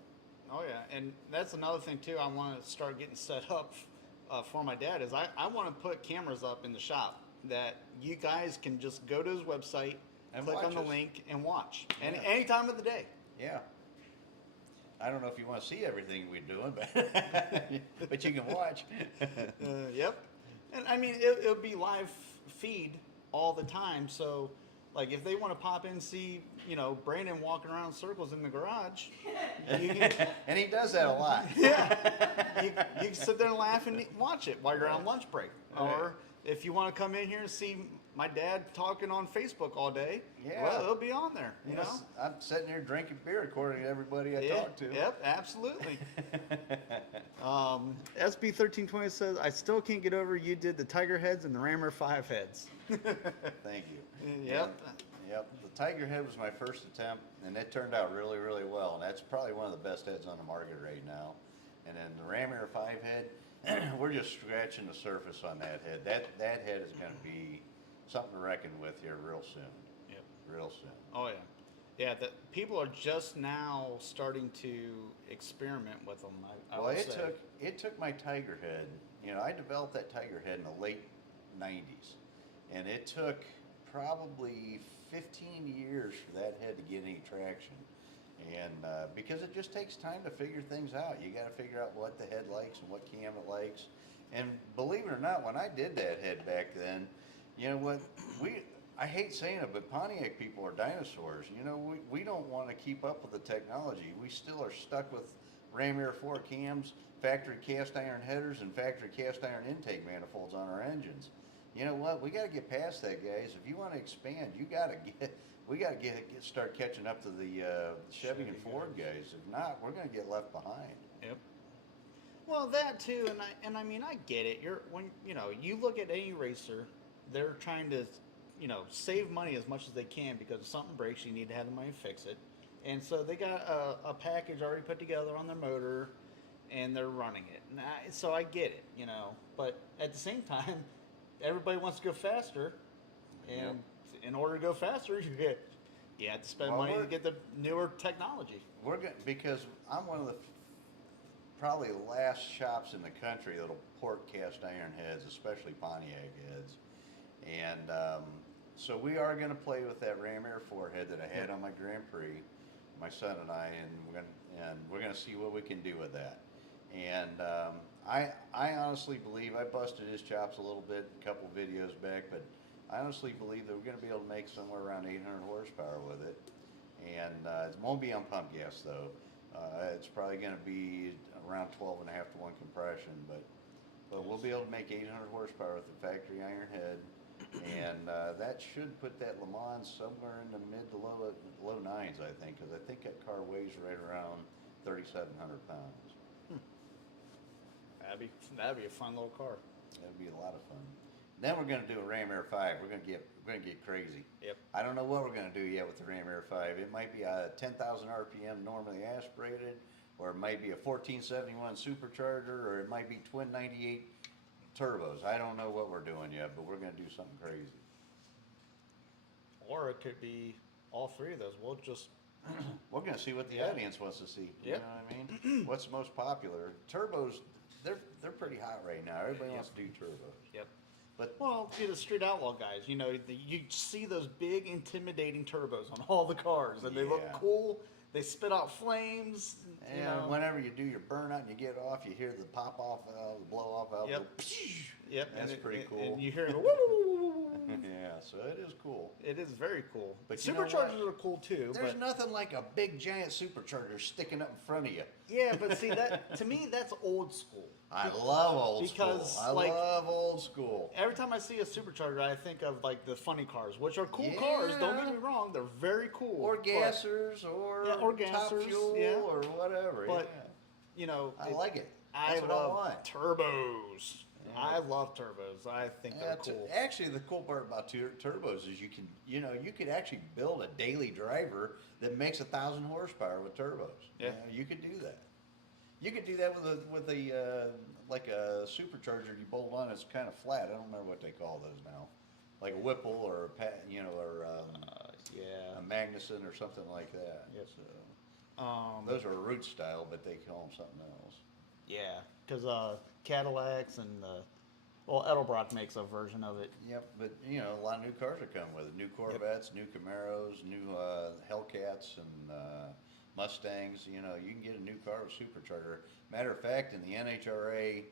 Oh, yeah, and that's another thing, too, I want to start getting set up for my dad, is I want to put cameras up in the shop that you guys can just go to his website, And click watch on the us. link, and watch. And Yeah. any time of the day. Yeah. I don't know if you want to see everything we're doing, but you can watch. Yep. And I mean, it'll be live feed all the time. So, like, if they want to pop in and see, Brandon walking around in circles in the garage, you can, And he does that a lot. yeah, you can sit there and laugh and watch it while you're on lunch break. Right. Or if you want to come in here and see my dad talking on Facebook all day, Yeah. well, it'll be on there, you know? Yes, I'm sitting here drinking beer according to everybody I Yeah, talk to. Yep, absolutely. SB 1320 says, I still can't get over you did the Tiger heads and the Rammer 5 heads. Thank you. Yep. Yep. The Tiger head was my first attempt, and it turned out really, really well. And that's probably one of the best heads on the market right now. And then the Ram Air 5 head, we're just scratching the surface on that head. That head is going to be something to reckon with here real soon. Yep. Real soon. Oh, yeah. Yeah, the people are just now starting to experiment with them, I Well, would it say. took my Tiger head. I developed that Tiger head in the late '90s, and it took probably 15 years for that head to get any traction. And because it just takes time to figure things out. You got to figure out what the head likes and what cam it likes. And believe it or not, when I did that head back then, you know what? I hate saying it, but Pontiac people are dinosaurs. We don't want to keep up with the technology. We still are stuck with Ram Air 4 cams, factory cast iron headers, and factory cast iron intake manifolds on our engines. You know what? We got to get past that, guys. If you want to expand, we got to start catching up to the Chevy and Ford guys. If not, we're going to get left behind. Yep. Well, that too, and I mean, I get it. When you look at any racer, they're trying to, save money as much as they can, because if something breaks, you need to have the money to fix it. And so they got a package already put together on their motor, and they're running it. So I get it, But at the same time, everybody wants to go faster, and in order to go faster, you have to spend money to get the newer technology. Because I'm one of the probably last shops in the country that'll port cast iron heads, especially Pontiac heads. And so we are going to play with that Ram Air 4 head that I had on my Grand Prix, my son and I, and we're going to see what we can do with that. And I honestly believe, I busted his chops a little bit a couple videos back, but I honestly believe that we're going to be able to make somewhere around 800 horsepower with it. And it won't be on pump gas though. It's probably going to be around 12.5 to 1 compression, but we'll be able to make 800 horsepower with the factory iron head, and that should put that Le Mans somewhere in the mid to low nines, I think, because I think that car weighs right around 3,700 pounds. That'd be a fun little car. That'd be a lot of fun. Then we're going to do a Ram Air 5. We're going to get crazy. Yep. I don't know what we're going to do yet with the Ram Air 5. It might be a 10,000 RPM normally aspirated, or it might be a 1471 supercharger, or it might be twin 98 turbos. I don't know what we're doing yet, but we're going to do something crazy. Or it could be all three of those. We'll just We're going to see what the Yeah. audience wants to see. You Yep. know what I mean? What's the most popular? Turbos, they're pretty hot right now. Everybody wants to do turbos. Yep. But Well, the street outlaw guys, you see those big intimidating turbos on all the cars, and they look Yeah. cool. they spit out flames. You And know. whenever you do your burnout and you get off, you hear the pop off valve, the blow off valve. Yep. Go, Yep. That's pretty cool. And you hear it go, woo, woo, woo, woo, woo. Yeah, so it is cool. It is very cool. But you know Superchargers what? are cool too. There's but nothing like a big giant supercharger sticking up in front of you. yeah, but see that to me that's old school. I love old Because, school. I like- love old school. Every time I see a supercharger, I think of like the funny cars, which are cool cars. Don't get Yeah. me wrong; they're very cool. Or but, gassers, or, Yeah, or top gassers, fuel, yeah. or whatever. But yeah. you know, I like it. I That's what I love want. turbos. Yeah. I love turbos. I think Yeah, they're cool. actually, the cool part about turbos is you could actually build a daily driver that makes 1,000 horsepower with turbos. Yeah. You could do that. You could do that with a like a supercharger you bolt on. It's kind of flat. I don't remember what they call those now, like a Whipple or Yeah. a Magnuson or something like that. Yep. So those are root style, but they call them something else. Yeah, because Cadillacs and Edelbrock makes a version of it. Yep, but a lot of new cars are coming with it. New Corvettes, new Camaros, new Hellcats, and Mustangs. You can get a new car with supercharger. Matter of fact, in the NHRA,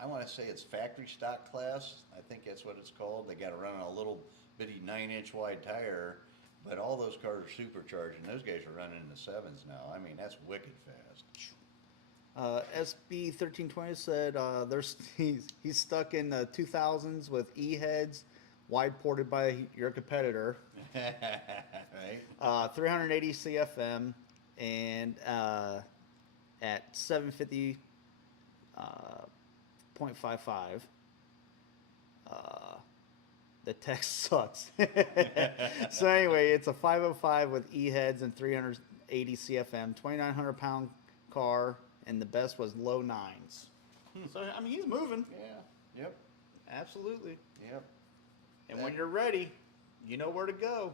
I want to say it's factory stock class. I think that's what it's called. They got to run on a little bitty 9-inch wide tire, but all those cars are supercharged, and those guys are running in the 7s now. I mean, that's wicked fast. SB 1320 said he's stuck in the 2000s with E-heads, wide ported by your competitor, Right? 380 CFM, and at 750 0.55. The text sucks. So anyway, it's a 505 with E-heads and 380 CFM, 2,900 pound car, and the best was low 9s. So I mean, he's moving. Yeah. Yep. Absolutely. Yep. And when you're ready, you know where to go.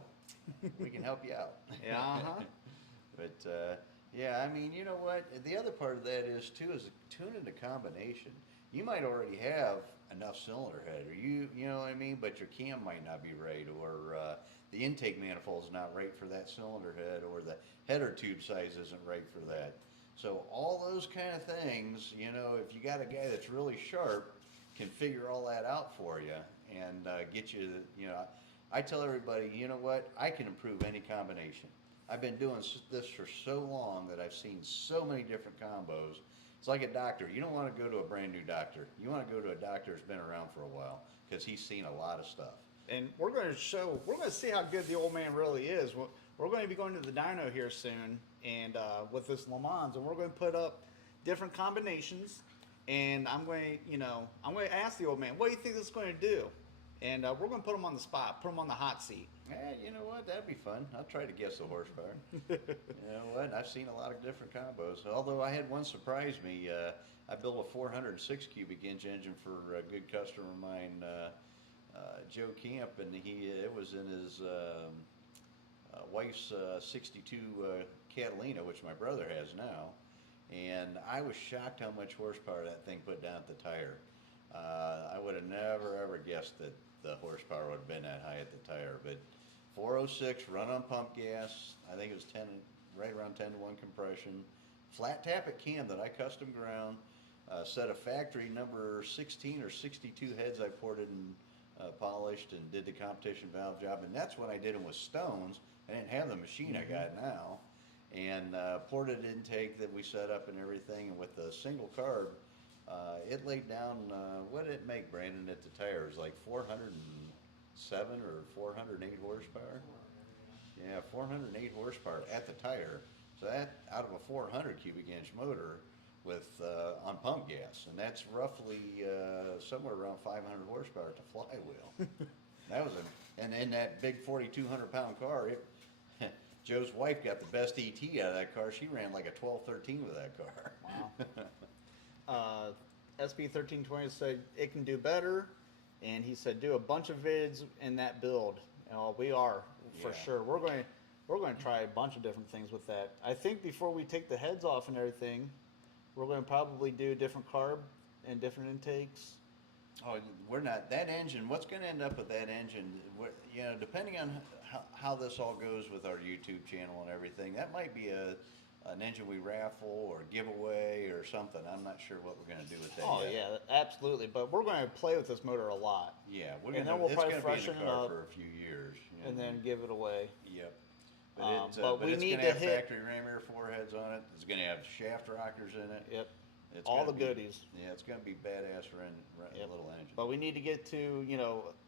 We can help you out. Yeah. Uh-huh. But yeah, I mean, you know what? The other part of that is too is tuning the combination. You might already have enough cylinder head, or you know what I mean, but your cam might not be right, or the intake manifold is not right for that cylinder head, or the header tube size isn't right for that. So all those kind of things, if you got a guy that's really sharp, can figure all that out for you and get you. I tell everybody, you know what? I can improve any combination. I've been doing this for so long that I've seen so many different combos. It's like a doctor. You don't want to go to a brand new doctor. You want to go to a doctor that's been around for a while because he's seen a lot of stuff. And we're going to see how good the old man really is. We're going to be going to the dyno here soon, and with this Le Mans, and we're going to put up different combinations. And I'm going to ask the old man, what do you think this is going to do? And we're going to put him on the spot, put him on the hot seat. You know what? That'd be fun. I'll try to guess the horsepower. You know what? I've seen a lot of different combos. Although I had one surprise me. I built a 406 cubic inch engine for a good customer of mine, Joe Camp, and it was in his wife's 62 Catalina, which my brother has now. And I was shocked how much horsepower that thing put down at the tire. I would have never ever guessed that the horsepower would have been that high at the tire, but 406 run on pump gas. I think it was right around 10 to 1 compression. Flat tappet cam that I custom ground. Set of factory number 16 or 62 heads I ported and polished and did the competition valve job. And that's when I did them with stones. I didn't have the machine I got now. And ported intake that we set up and everything. And with the single carb, it laid down, what did it make, Brandon, at the tires? Like 407 or 408 horsepower? Yeah, 408 horsepower at the tire. So that out of a 400 cubic inch motor with on pump gas, and that's roughly somewhere around 500 horsepower at the flywheel. That was and in that big 4,200 pound car, Joe's wife got the best ET out of that car. She ran like a 1213 with that car. Wow. SB 1320 said it can do better, and he said do a bunch of vids in that build. We are for Yeah. sure. We're going to try a bunch of different things with that. I think before we take the heads off and everything, we're going to probably do different carb and different intakes. Oh, we're not, that engine, what's gonna end up with that engine, you know, depending on how this all goes with our YouTube channel and everything, that might be an engine we raffle or giveaway or something. I'm not sure what we're gonna do with that Oh yet. yeah, absolutely. But we're going to play with this motor a lot, Yeah, And then we'll it's probably gonna be in freshen the it car up for a few years. You know. and then give it away. Yep. But we it's need gonna to have hit- factory ram air foreheads on it. It's gonna have shaft rockers in it. Yep. It's All gonna the be- goodies. Yeah, it's gonna be badass Yep. little engine. But we need to get to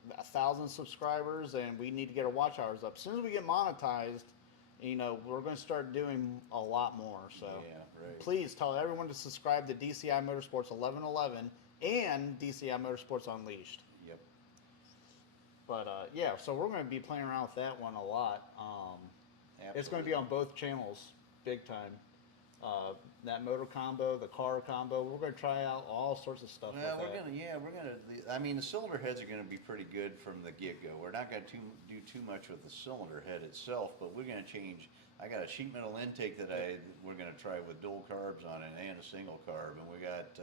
1,000 subscribers, and we need to get our watch hours up. As soon as we get monetized, we're going to start doing a lot more. So Yeah, right. please tell everyone to subscribe to DCI Motorsports 1111 and DCI Motorsports Unleashed. Yep. But yeah, so we're going to be playing around with that one a lot. It's going to be on both channels, big time. That motor combo, the car combo, we're going to try out all sorts of stuff. Well, with that. we're gonna. I mean, the cylinder heads are gonna be pretty good from the get-go. We're not gonna do too much with the cylinder head itself, but we're gonna change. I got a sheet metal intake that we're gonna try with dual carbs on it and a single carb, and we got.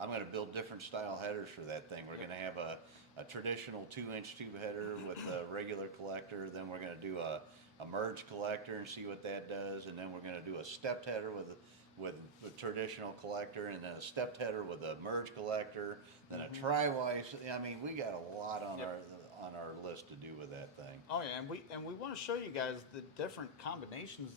I'm gonna build different style headers for that thing. We're gonna have a traditional 2-inch tube header with a regular collector. Then we're gonna do a merge collector and see what that does, and then we're gonna do a stepped header with a traditional collector, and then a stepped header with a merge collector, then a tri-wise. I mean, we got a lot on our list to do with that thing. Oh yeah, and we want to show you guys the different combinations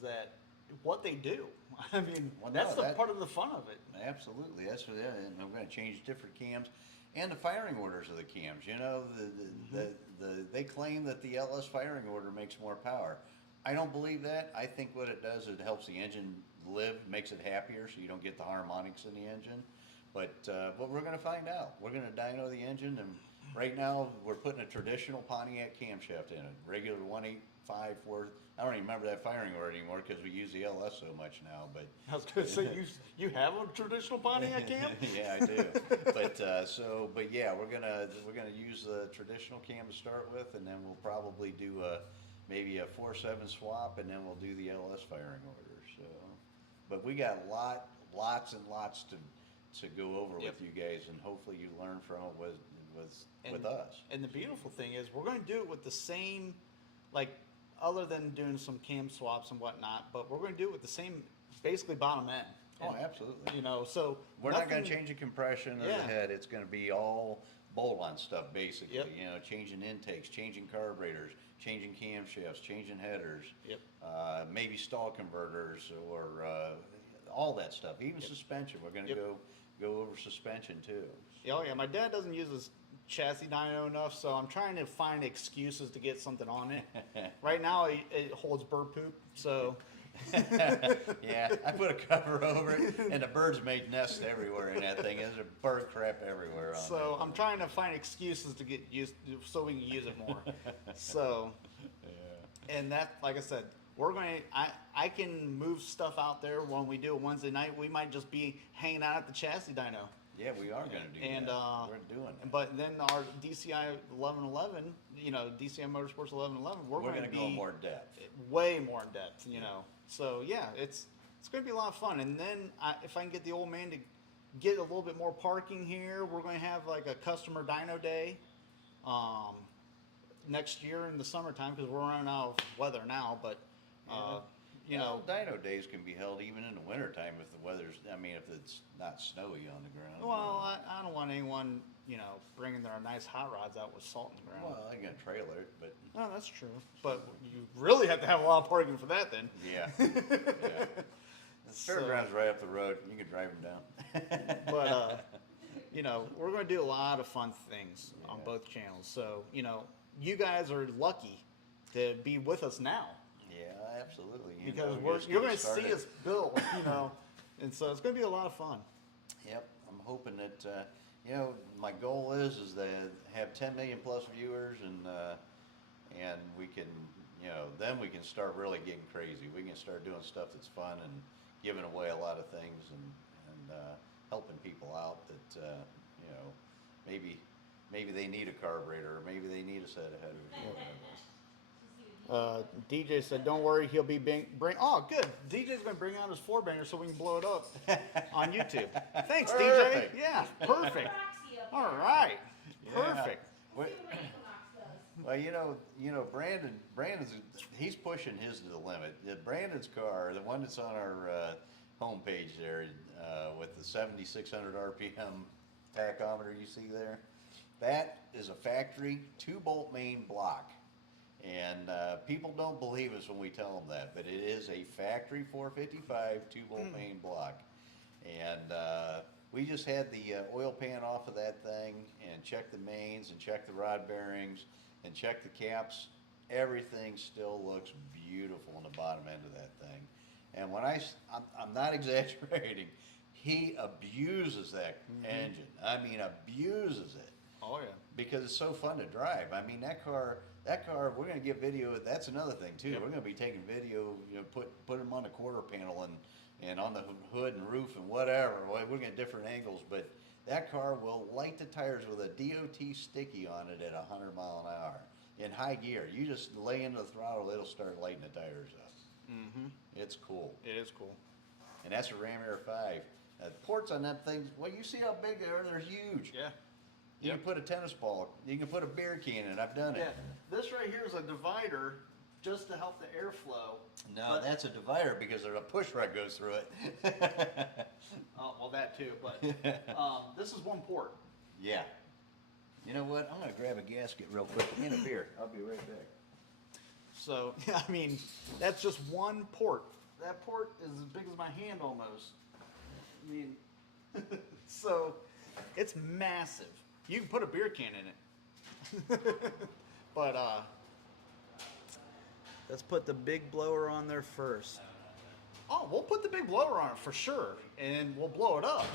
what they do. I mean, Well, that's no, part of the fun of it. Absolutely, that's what. And I'm going to change different cams, and the firing orders of the cams. You know, they claim that the LS firing order makes more power. I don't believe that. I think what it does, it helps the engine live, makes it happier, so you don't get the harmonics in the engine. But we're going to find out. We're going to dyno the engine, and right now we're putting a traditional Pontiac camshaft in it, regular 1.85. I don't even remember that firing order anymore because we use the LS so much now. But I was going to say you have a traditional Pontiac cam. Yeah, I do. But yeah, we're gonna use the traditional cam to start with, and then we'll probably do maybe a 4.7 swap, and then we'll do the LS firing order. So, but we got lots and lots to go over Yep. with you guys, and hopefully you learn from it with us. And the beautiful thing is we're going to do it with the same, other than doing some cam swaps and whatnot, but we're going to do it with the same, basically bottom end. Oh, And, absolutely. So We're not going to nothing- change the compression or Yeah. the head. It's going to be all bolt-on stuff, basically. Yep. Changing intakes, changing carburetors, changing camshafts, changing headers. Yep. Maybe stall converters or all that stuff. Even suspension. We're going to Yep. go over suspension too. Oh yeah, my dad doesn't use his chassis dyno enough, so I'm trying to find excuses to get something on it. Right now, it holds bird poop, so Yeah, I put a cover over it, and the birds made nests everywhere in that thing. There's a bird crap everywhere on so that. I'm trying to find excuses to get used, so we can use it more. So, and that, like I said, we're going to. I can move stuff out there when we do a Wednesday night. We might just be hanging out at the chassis dyno. Yeah, we are going to do And, that. We're doing it. But then our DCI 1111, DCI Motorsports 1111, we're We're going going to to go be more depth. way more in depth, So yeah, it's going to be a lot of fun. And then if I can get the old man to get a little bit more parking here, we're going to have like a customer dyno day next year in the summertime because we're running out of weather now. But Well, dyno days can be held even in the wintertime if the weather's, if it's not snowy on the ground. well, I don't want anyone bringing their nice hot rods out with salt in the ground. Well, I'm going to trailer it, but No, that's true. But you really have to have a lot of parking for that then. yeah. Yeah. The fairground's right up the road. You can drive them down. But, we're going to do a lot of fun things on Yeah. both channels. So, you guys are lucky to be with us now Yeah, absolutely. because just you're getting going to see started. us build, and so it's going to be a lot of fun. Yep, I'm hoping that, my goal is to have 10 million plus viewers and we can, then we can start really getting crazy. We can start doing stuff that's fun and giving away a lot of things and helping people out that, maybe they need a carburetor or maybe they need a set of headers or whatever. DJ said, "Don't worry, he'll be Oh, good. DJ's going to bring out his 4-banger so we can blow it up on YouTube." Thanks, Perfect. DJ. Yeah, perfect. Proxy up All there. right. you know, Brandon's, he's pushing his to the limit. Brandon's car, the one that's on our homepage there, with the 7,600 RPM tachometer you see there, that is a factory 2-bolt main block. And people don't believe us when we tell them that, but it is a factory 455 2-bolt main block. And we just had the oil pan off of that thing and checked the mains and checked the rod bearings and checked the caps. Everything still looks beautiful on the bottom end of that thing. And when I'm not exaggerating, he abuses that engine. I mean, abuses it. Oh yeah. Because it's so fun to drive. I mean, that car, we're going to get video. That's another thing too. Yep. We're going to be taking video, you know, put them on the quarter panel and on the hood and roof and whatever. We're going to get different angles, but that car will light the tires with a DOT sticky on it at 100 mile an hour in high gear. You just lay into the throttle, it'll start lighting the tires up. Mm-hmm. It's cool. It is cool. And that's a Ram Air 5. The ports on that thing, well, you see how big they are? They're huge. Yeah. You can put a tennis ball, you can put a beer can in it. I've done it. Yeah. This right here is a divider just to help the airflow. No, that's a divider because there's a push rod goes through it. Oh, well, that too. But this is one port. Yeah. You know what? I'm going to grab a gasket real quick and a beer. I'll be right back. So, I mean, that's just one port. That port is as big as my hand almost. I mean, so it's massive. You can put a beer can in it. But let's put the big blower on there first. Oh, we'll put the big blower on it for sure, and we'll blow it up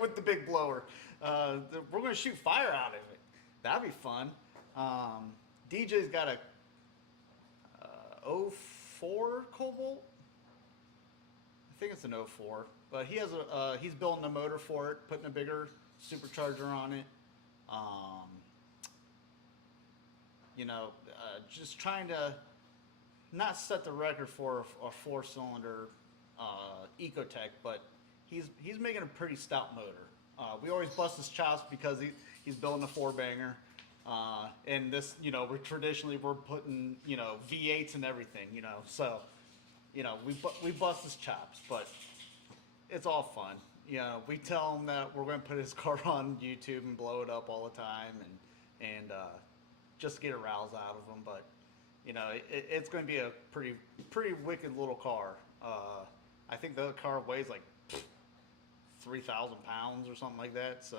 with the big blower. We're going to shoot fire out of it. That'd be fun. DJ's got a 04 Cobalt. I think it's an 04, but he has he's building a motor for it, putting a bigger supercharger on it. You know, just trying to not set the record for a 4-cylinder Ecotech, but he's making a pretty stout motor. We always bust his chops because he's building a 4-banger. And this, you know, we're putting, you know, V8s and everything, you know, so, you know, we bust his chops, but it's all fun. You know, we tell him that we're going to put his car on YouTube and blow it up all the time and just get a rouse out of him. But, you know, it's going to be a pretty wicked little car. I think the car weighs like 3,000 pounds or something like that. So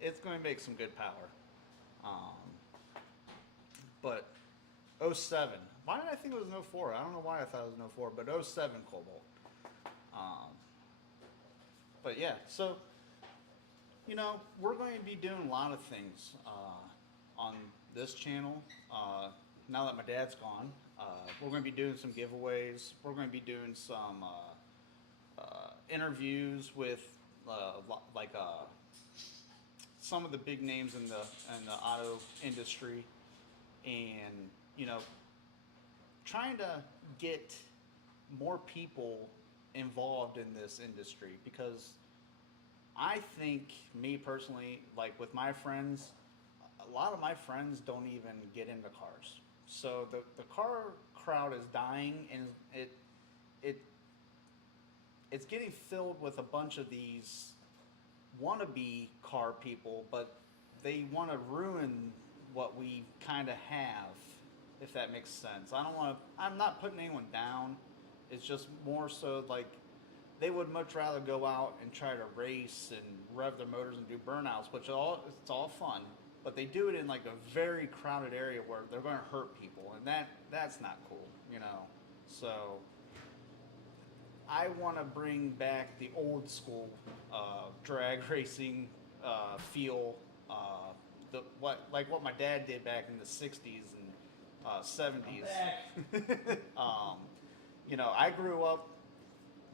it's going to make some good power. But 07, why did I think it was an 04? I don't know why I thought it was an 04, but 07 Cobalt. But yeah, so, you know, we're going to be doing a lot of things on this channel. Now that my dad's gone, we're going to be doing some giveaways. We're going to be doing some interviews with some of the big names in the auto industry, and, you know, trying to get more people involved in this industry, because I think, me personally, like with my friends, a lot of my friends don't even get into cars. So the car crowd is dying, and it's getting filled with a bunch of these wannabe car people, but they want to ruin what we kind of have, if that makes sense. I'm not putting anyone down. It's just more so like they would much rather go out and try to race and rev their motors and do burnouts, which it's all fun, but they do it in like a very crowded area where they're going to hurt people, and that's not cool, you know. So I want to bring back the old school drag racing feel, what my dad did back in the 60s and 70s. You know, I grew up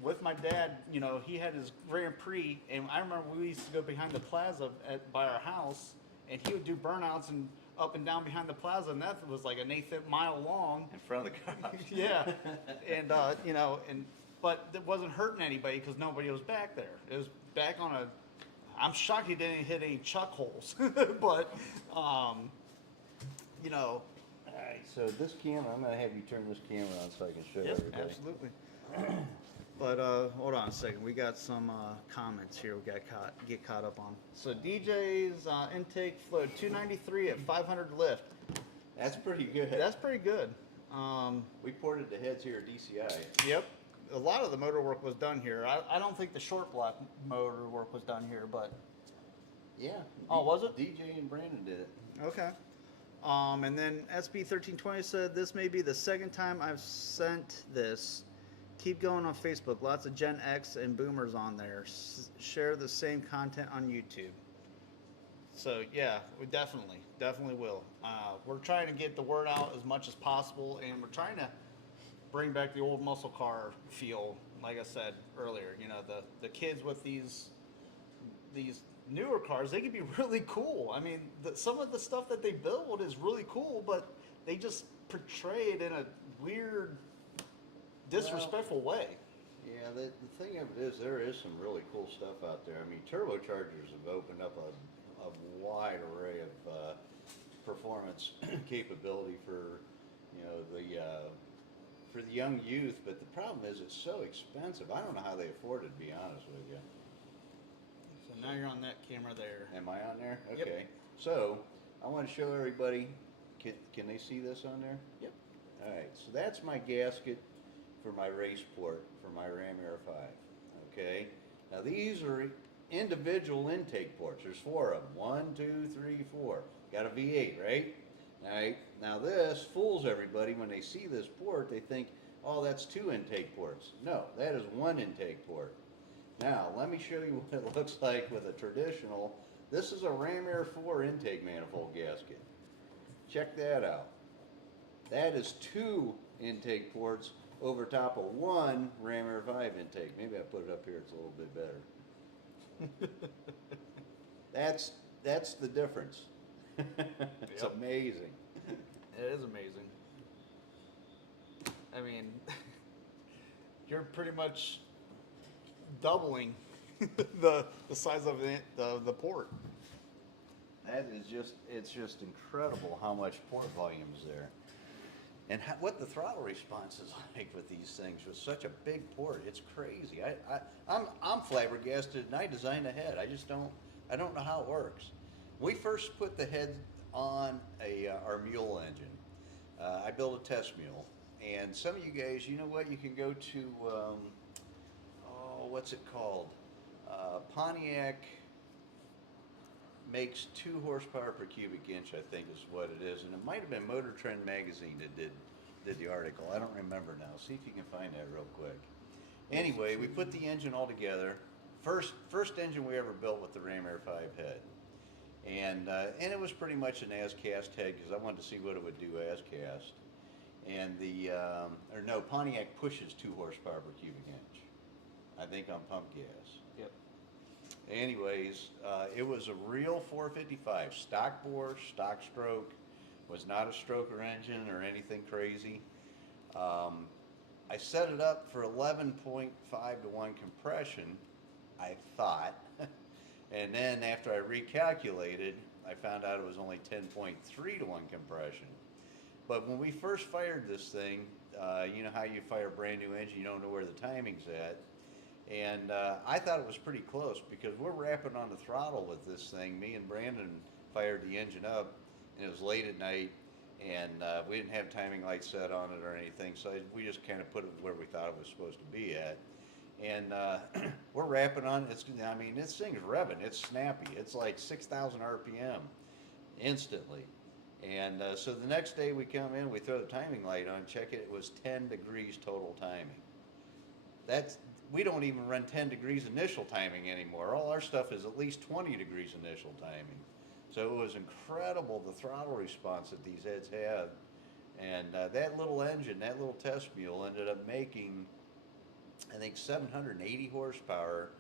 with my dad. You know, he had his Grand Prix, and I remember we used to go behind the plaza by our house, and he would do burnouts and up and down behind the plaza, and that was like an 1/8 mile long. In front of the cops. Yeah, and you know, but it wasn't hurting anybody because nobody was back there. It was back on a. I'm shocked he didn't hit any chuck holes, but you know, right, so this camera, I'm gonna have you turn this camera on so I can show Yep, everybody. absolutely. But hold on a second. We got some comments here. We got get caught up on. So DJ's intake flow 293 at 500 lift. That's pretty good. That's pretty good. We ported the heads here at DCI. Yep. A lot of the motor work was done here. I don't think the short block motor work was done here, but Yeah. Oh, was it? DJ and Brandon did it. okay. And then SB1320 said this may be the second time I've sent this. Keep going on Facebook. Lots of Gen X and Boomers on there. Share the same content on YouTube. So yeah, we definitely will. We're trying to get the word out as much as possible, and we're trying to bring back the old muscle car feel. Like I said earlier, you know, the kids with these newer cars, they can be really cool. I mean, some of the stuff that they build is really cool, but they just portray it in a weird, disrespectful way. Yeah, the thing of it is, there is some really cool stuff out there. I mean, turbochargers have opened up a wide array of performance capability for, you know, for the young youth. But the problem is, it's so expensive. I don't know how they afford it, to be honest with you. So now you're on that camera there. Am I on there? Yep. Okay. So I want to show everybody. Can they see this on there? Yep. All right. So that's my gasket for my race port for my Ram Air 5. Okay. Now these are individual intake ports. There's 4 of them. 1, 2, 3, 4. Got a V8, right? All right. Now this fools everybody when they see this port. They think, oh, that's 2 intake ports. No, that is 1 intake port. Now let me show you what it looks like with a traditional. This is a Ram Air 4 intake manifold gasket. Check that out. That is 2 intake ports over top of 1 Ram Air 5 intake. Maybe I put it up here, it's a little bit better. That's the difference. It's Yep. amazing. It is amazing. I mean, you're pretty much doubling the size of the port. That is it's just incredible how much port volume is there. And what the throttle response is like with these things with such a big port, it's crazy. I'm flabbergasted, and I designed the head. I don't know how it works. We first put the head on our mule engine. I built a test mule, and some of you guys, you know what? You can go to what's it called? Pontiac makes 2 horsepower per cubic inch, I think is what it is, and it might have been Motor Trend magazine that did the article. I don't remember now. See if you can find that real quick. Anyway, we put the engine all together. First engine we ever built with the Ram Air 5 head, and it was pretty much an as cast head because I wanted to see what it would do as cast. And Pontiac pushes 2 horsepower per cubic inch, I think, on pump gas. Yep. Anyways, it was a real 455, stock bore, stock stroke, was not a stroker engine or anything crazy. I set it up for 11.5 to 1 compression, I thought, and then after I recalculated, I found out it was only 10.3 to 1 compression. But when we first fired this thing, you know how you fire a brand new engine, you don't know where the timing's at. And I thought it was pretty close because we're rapping on the throttle with this thing. Me and Brandon fired the engine up, and it was late at night, and we didn't have timing lights set on it or anything, so we just kind of put it where we thought it was supposed to be at. And we're rapping on it. I mean, this thing's revving. It's snappy. It's like 6,000 RPM instantly. And so the next day we come in, we throw the timing light on, check it. It was 10 degrees total timing. We don't even run 10 degrees initial timing anymore. All our stuff is at least 20 degrees initial timing. So it was incredible the throttle response that these heads had. And that little engine, that little test mule ended up making, I think, 780 horsepower.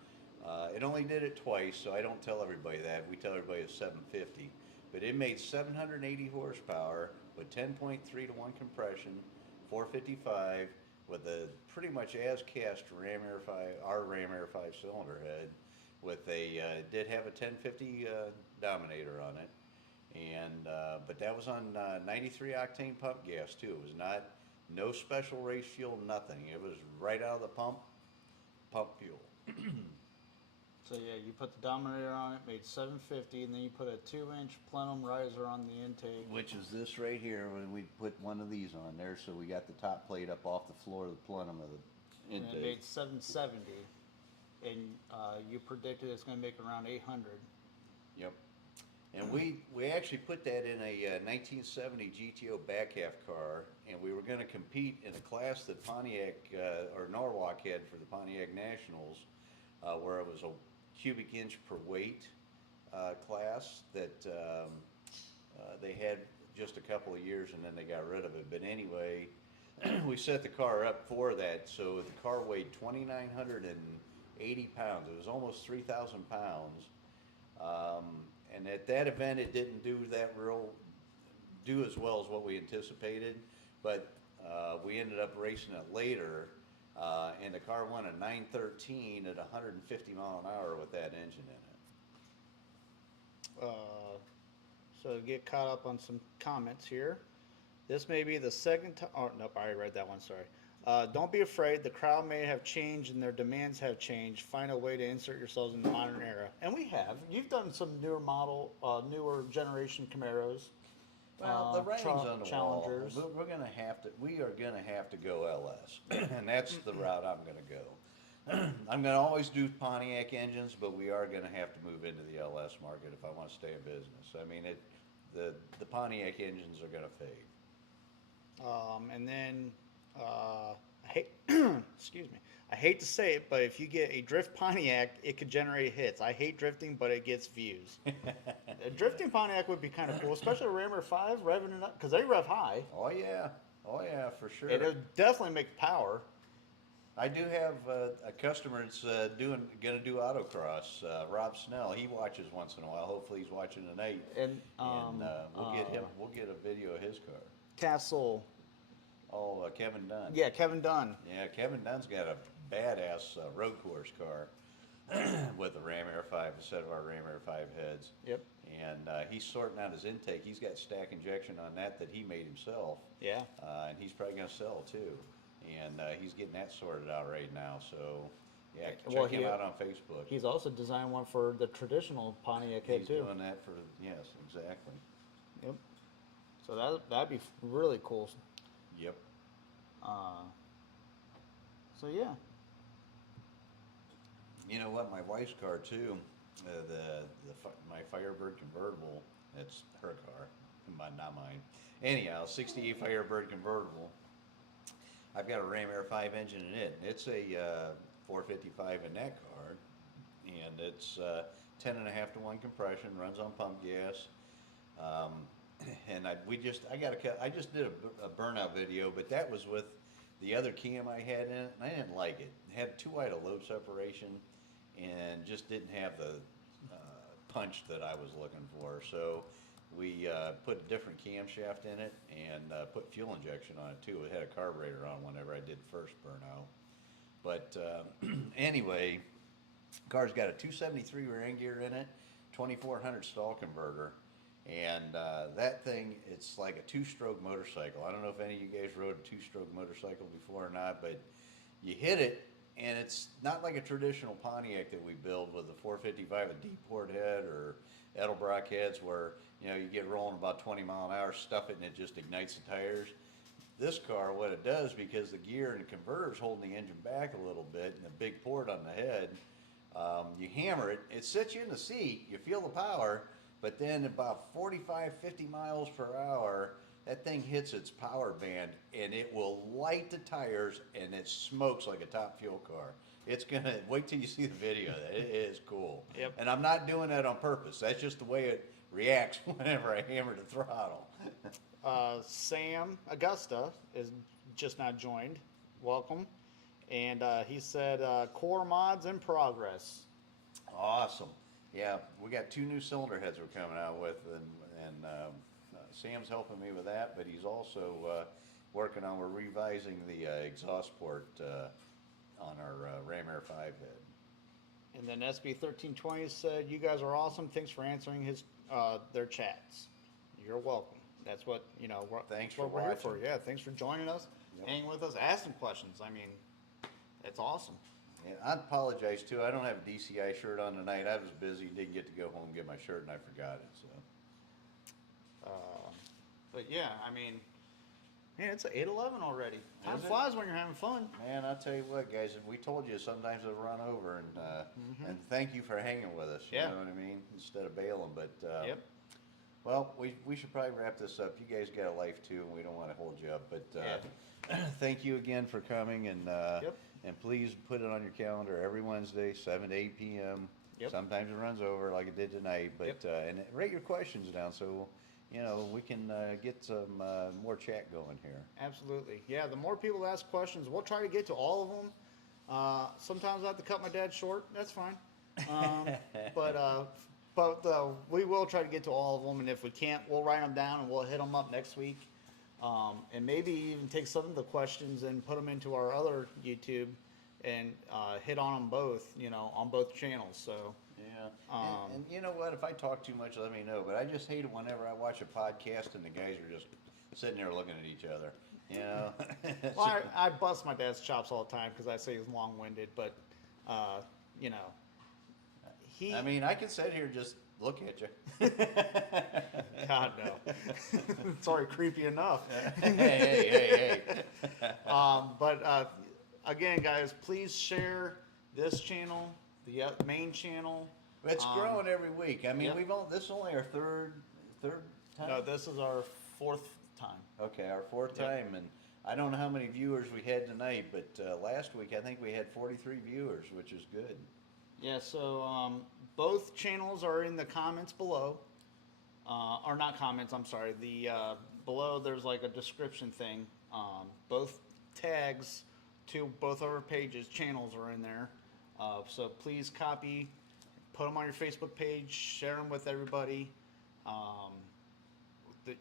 It only did it twice, so I don't tell everybody that. We tell everybody it's 750. But it made 780 horsepower with 10.3 to 1 compression, 455, with a pretty much as cast Ram Air 5, our Ram Air 5 cylinder head, with did have a 1050 Dominator on it, And but that was on 93 octane pump gas too. It was not no special race fuel, nothing. It was right out of the pump fuel. So yeah, you put the Dominator on it, made 750, and then you put a 2-inch plenum riser on the intake. Which is this right here, when we put one of these on there, so we got the top plate up off the floor of the plenum of the And it intake. made 770, and you predicted it's going to make around 800. Yep. And we actually put that in a 1970 GTO back half car, and we were going to compete in a class that Pontiac or Norwalk had for the Pontiac Nationals, where it was a cubic inch per weight class that they had just a couple of years, and then they got rid of it. But anyway, we set the car up for that, so the car weighed 2,980 pounds. It was almost 3,000 pounds. And at that event, it didn't do as well as what we anticipated, but we ended up racing it later, and the car won a 913 at 150 mile an hour with that engine in it. So to get caught up on some comments here, this may be the second time. Oh nope, I already read that one. Sorry. Don't be afraid. The crowd may have changed and their demands have changed. Find a way to insert yourselves in the modern era, and we have. You've done some newer generation Camaros. Well, the writing's on the Challengers. wall. We are gonna have to go LS, and that's the route I'm gonna go. I'm gonna always do Pontiac engines, but we are gonna have to move into the LS market if I want to stay in business. I mean, the Pontiac engines are gonna fade. And then I hate, excuse me, I hate to say it, but if you get a drift Pontiac, it could generate hits. I hate drifting, but it gets views. A drifting Pontiac would be kind of cool, especially a Rammer 5 revving it up, because they rev high. Oh yeah, for sure. It would definitely make power. I do have a customer that's gonna do autocross. Rob Snell. He watches once in a while. Hopefully, he's watching tonight. And We'll get a video of his car. Castle. Oh, Kevin Dunn. Yeah, Kevin Dunn. Yeah, Kevin Dunn's got a badass road course car with a Ram Air 5, a set of our Ram Air 5 heads. Yep. And he's sorting out his intake. He's got stack injection on that he made himself. Yeah. And he's probably going to sell too. And he's getting that sorted out right now. So, yeah, check him out on Facebook. He's also designed one for the traditional Pontiac head He's too. doing that for, yes, exactly. Yep. So that'd be really cool. Yep. So yeah. You know what? My wife's car too. My Firebird convertible. It's her car, not mine. Anyhow, 68 Firebird convertible. I've got a Ram Air 5 engine in it. It's a 455 in that car, and it's 10.5 to 1 compression. Runs on pump gas. And I just did a burnout video, but that was with the other cam I had in it, and I didn't like it. It had too wide a load separation, and just didn't have the punch that I was looking for. So we put a different camshaft in it and put fuel injection on it too. It had a carburetor on whenever I did first burnout. But anyway, car's got a 273 ring gear in it, 2400 stall converter. And that thing, it's like a 2-stroke motorcycle. I don't know if any of you guys rode a 2-stroke motorcycle before or not, but you hit it, and it's not like a traditional Pontiac that we build with a 455, a D-port head or Edelbrock heads where, you know, you get rolling about 20 mile an hour, stuff it, and it just ignites the tires. This car, what it does, because the gear and the converter's holding the engine back a little bit, and the big port on the head, you hammer it, it sits you in the seat, you feel the power, but then about 45, 50 miles per hour, that thing hits its power band and it will light the tires and it smokes like a top fuel car. It's gonna, wait till you see the video. It is cool. Yep. And I'm not doing that on purpose. That's just the way it reacts whenever I hammer the throttle. Sam Augusta is just not joined. Welcome. And he said, core mods in progress. Awesome. Yeah, we got 2 new cylinder heads we're coming out with, and Sam's helping me with that, but he's also working on, we're revising the exhaust port on our Ram Air 5 head. And then SB1320 said, you guys are awesome. Thanks for answering their chats. you're welcome. That's what, you know, Thanks that's what for we're here for. watching. Yeah, thanks for joining us, Yep. hanging with us, asking questions. I mean, it's awesome. Yeah, I apologize too. I don't have a DCI shirt on tonight. I was busy, didn't get to go home and get my shirt, and I forgot it. So But yeah, I mean, man, it's 8:11 already. Time Is it? flies when you're having fun. man, I'll tell you what, guys. We told you sometimes it'll run over, and thank you for hanging with us. You Yeah. know what I mean? Instead of bailing, but Yep. Well, we should probably wrap this up. You guys got a life too, and we don't want to hold you up. But thank you again for coming, and Yep. and please put it on your calendar every Wednesday, 7 to 8 p.m. Yep. Sometimes it runs over like it did tonight, but and write your questions down so you know we can get some more chat going here. Absolutely. Yeah, the more people ask questions, we'll try to get to all of them. Sometimes I have to cut my dad short. That's fine. But we will try to get to all of them, and if we can't, we'll write them down and we'll hit them up next week. And maybe even take some of the questions and put them into our other YouTube and hit on them both, you know, on both channels. So Yeah, Um, and you know what? If I talk too much, let me know. But I just hate it whenever I watch a podcast and the guys are just sitting there looking at each other. You know. well, I bust my dad's chops all the time because I say he's long-winded, but you know, he. I mean, I can sit here and just look at you. God no, it's already creepy enough. Hey. But again, guys, please share this channel, the main channel. It's growing every week. I mean, Yep. this is only our third time. No, this is our 4th time. Okay, our 4th Yep. time, and I don't know how many viewers we had tonight, but last week I think we had 43 viewers, which is good. Yeah, so both channels are in the comments below. Or not comments, I'm sorry. The below there's like a description thing. Both tags to both our pages, channels are in there. So please copy, put them on your Facebook page, share them with everybody.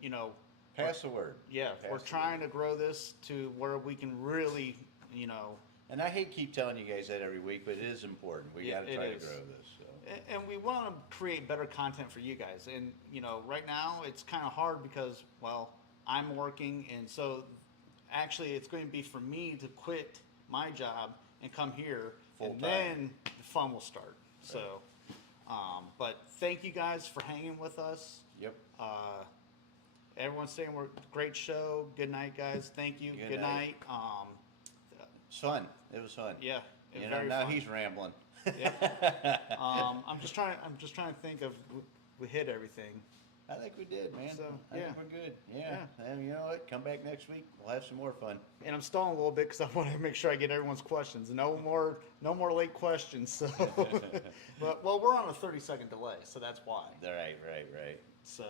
You know, Pass the word. yeah, Pass we're the trying to grow this to where we can really, you know, And I hate keep telling you guys that every week, but it is important. We Yeah, got to it try is. to grow this. So. and we want to create better content for you guys. And you know, right now it's kind of hard because, well, I'm working, and so actually it's going to be for me to quit my job and come here, Full and time. then the fun will start. So, but thank you guys for hanging with us. Yep. Everyone's saying we're great show. Good night, guys. Thank you. Good Good night. night. It's fun. It was fun. Yeah. It was You know, very now fun. he's rambling. Yep. I'm just trying to think of we hit everything. I think we did, man. So, I think yeah. we're good. Yeah. And you know what? Come back next week. We'll have some more fun. And I'm stalling a little bit because I want to make sure I get everyone's questions. No more late questions. So, but well, we're on a 30-second delay, so that's why. Right. So,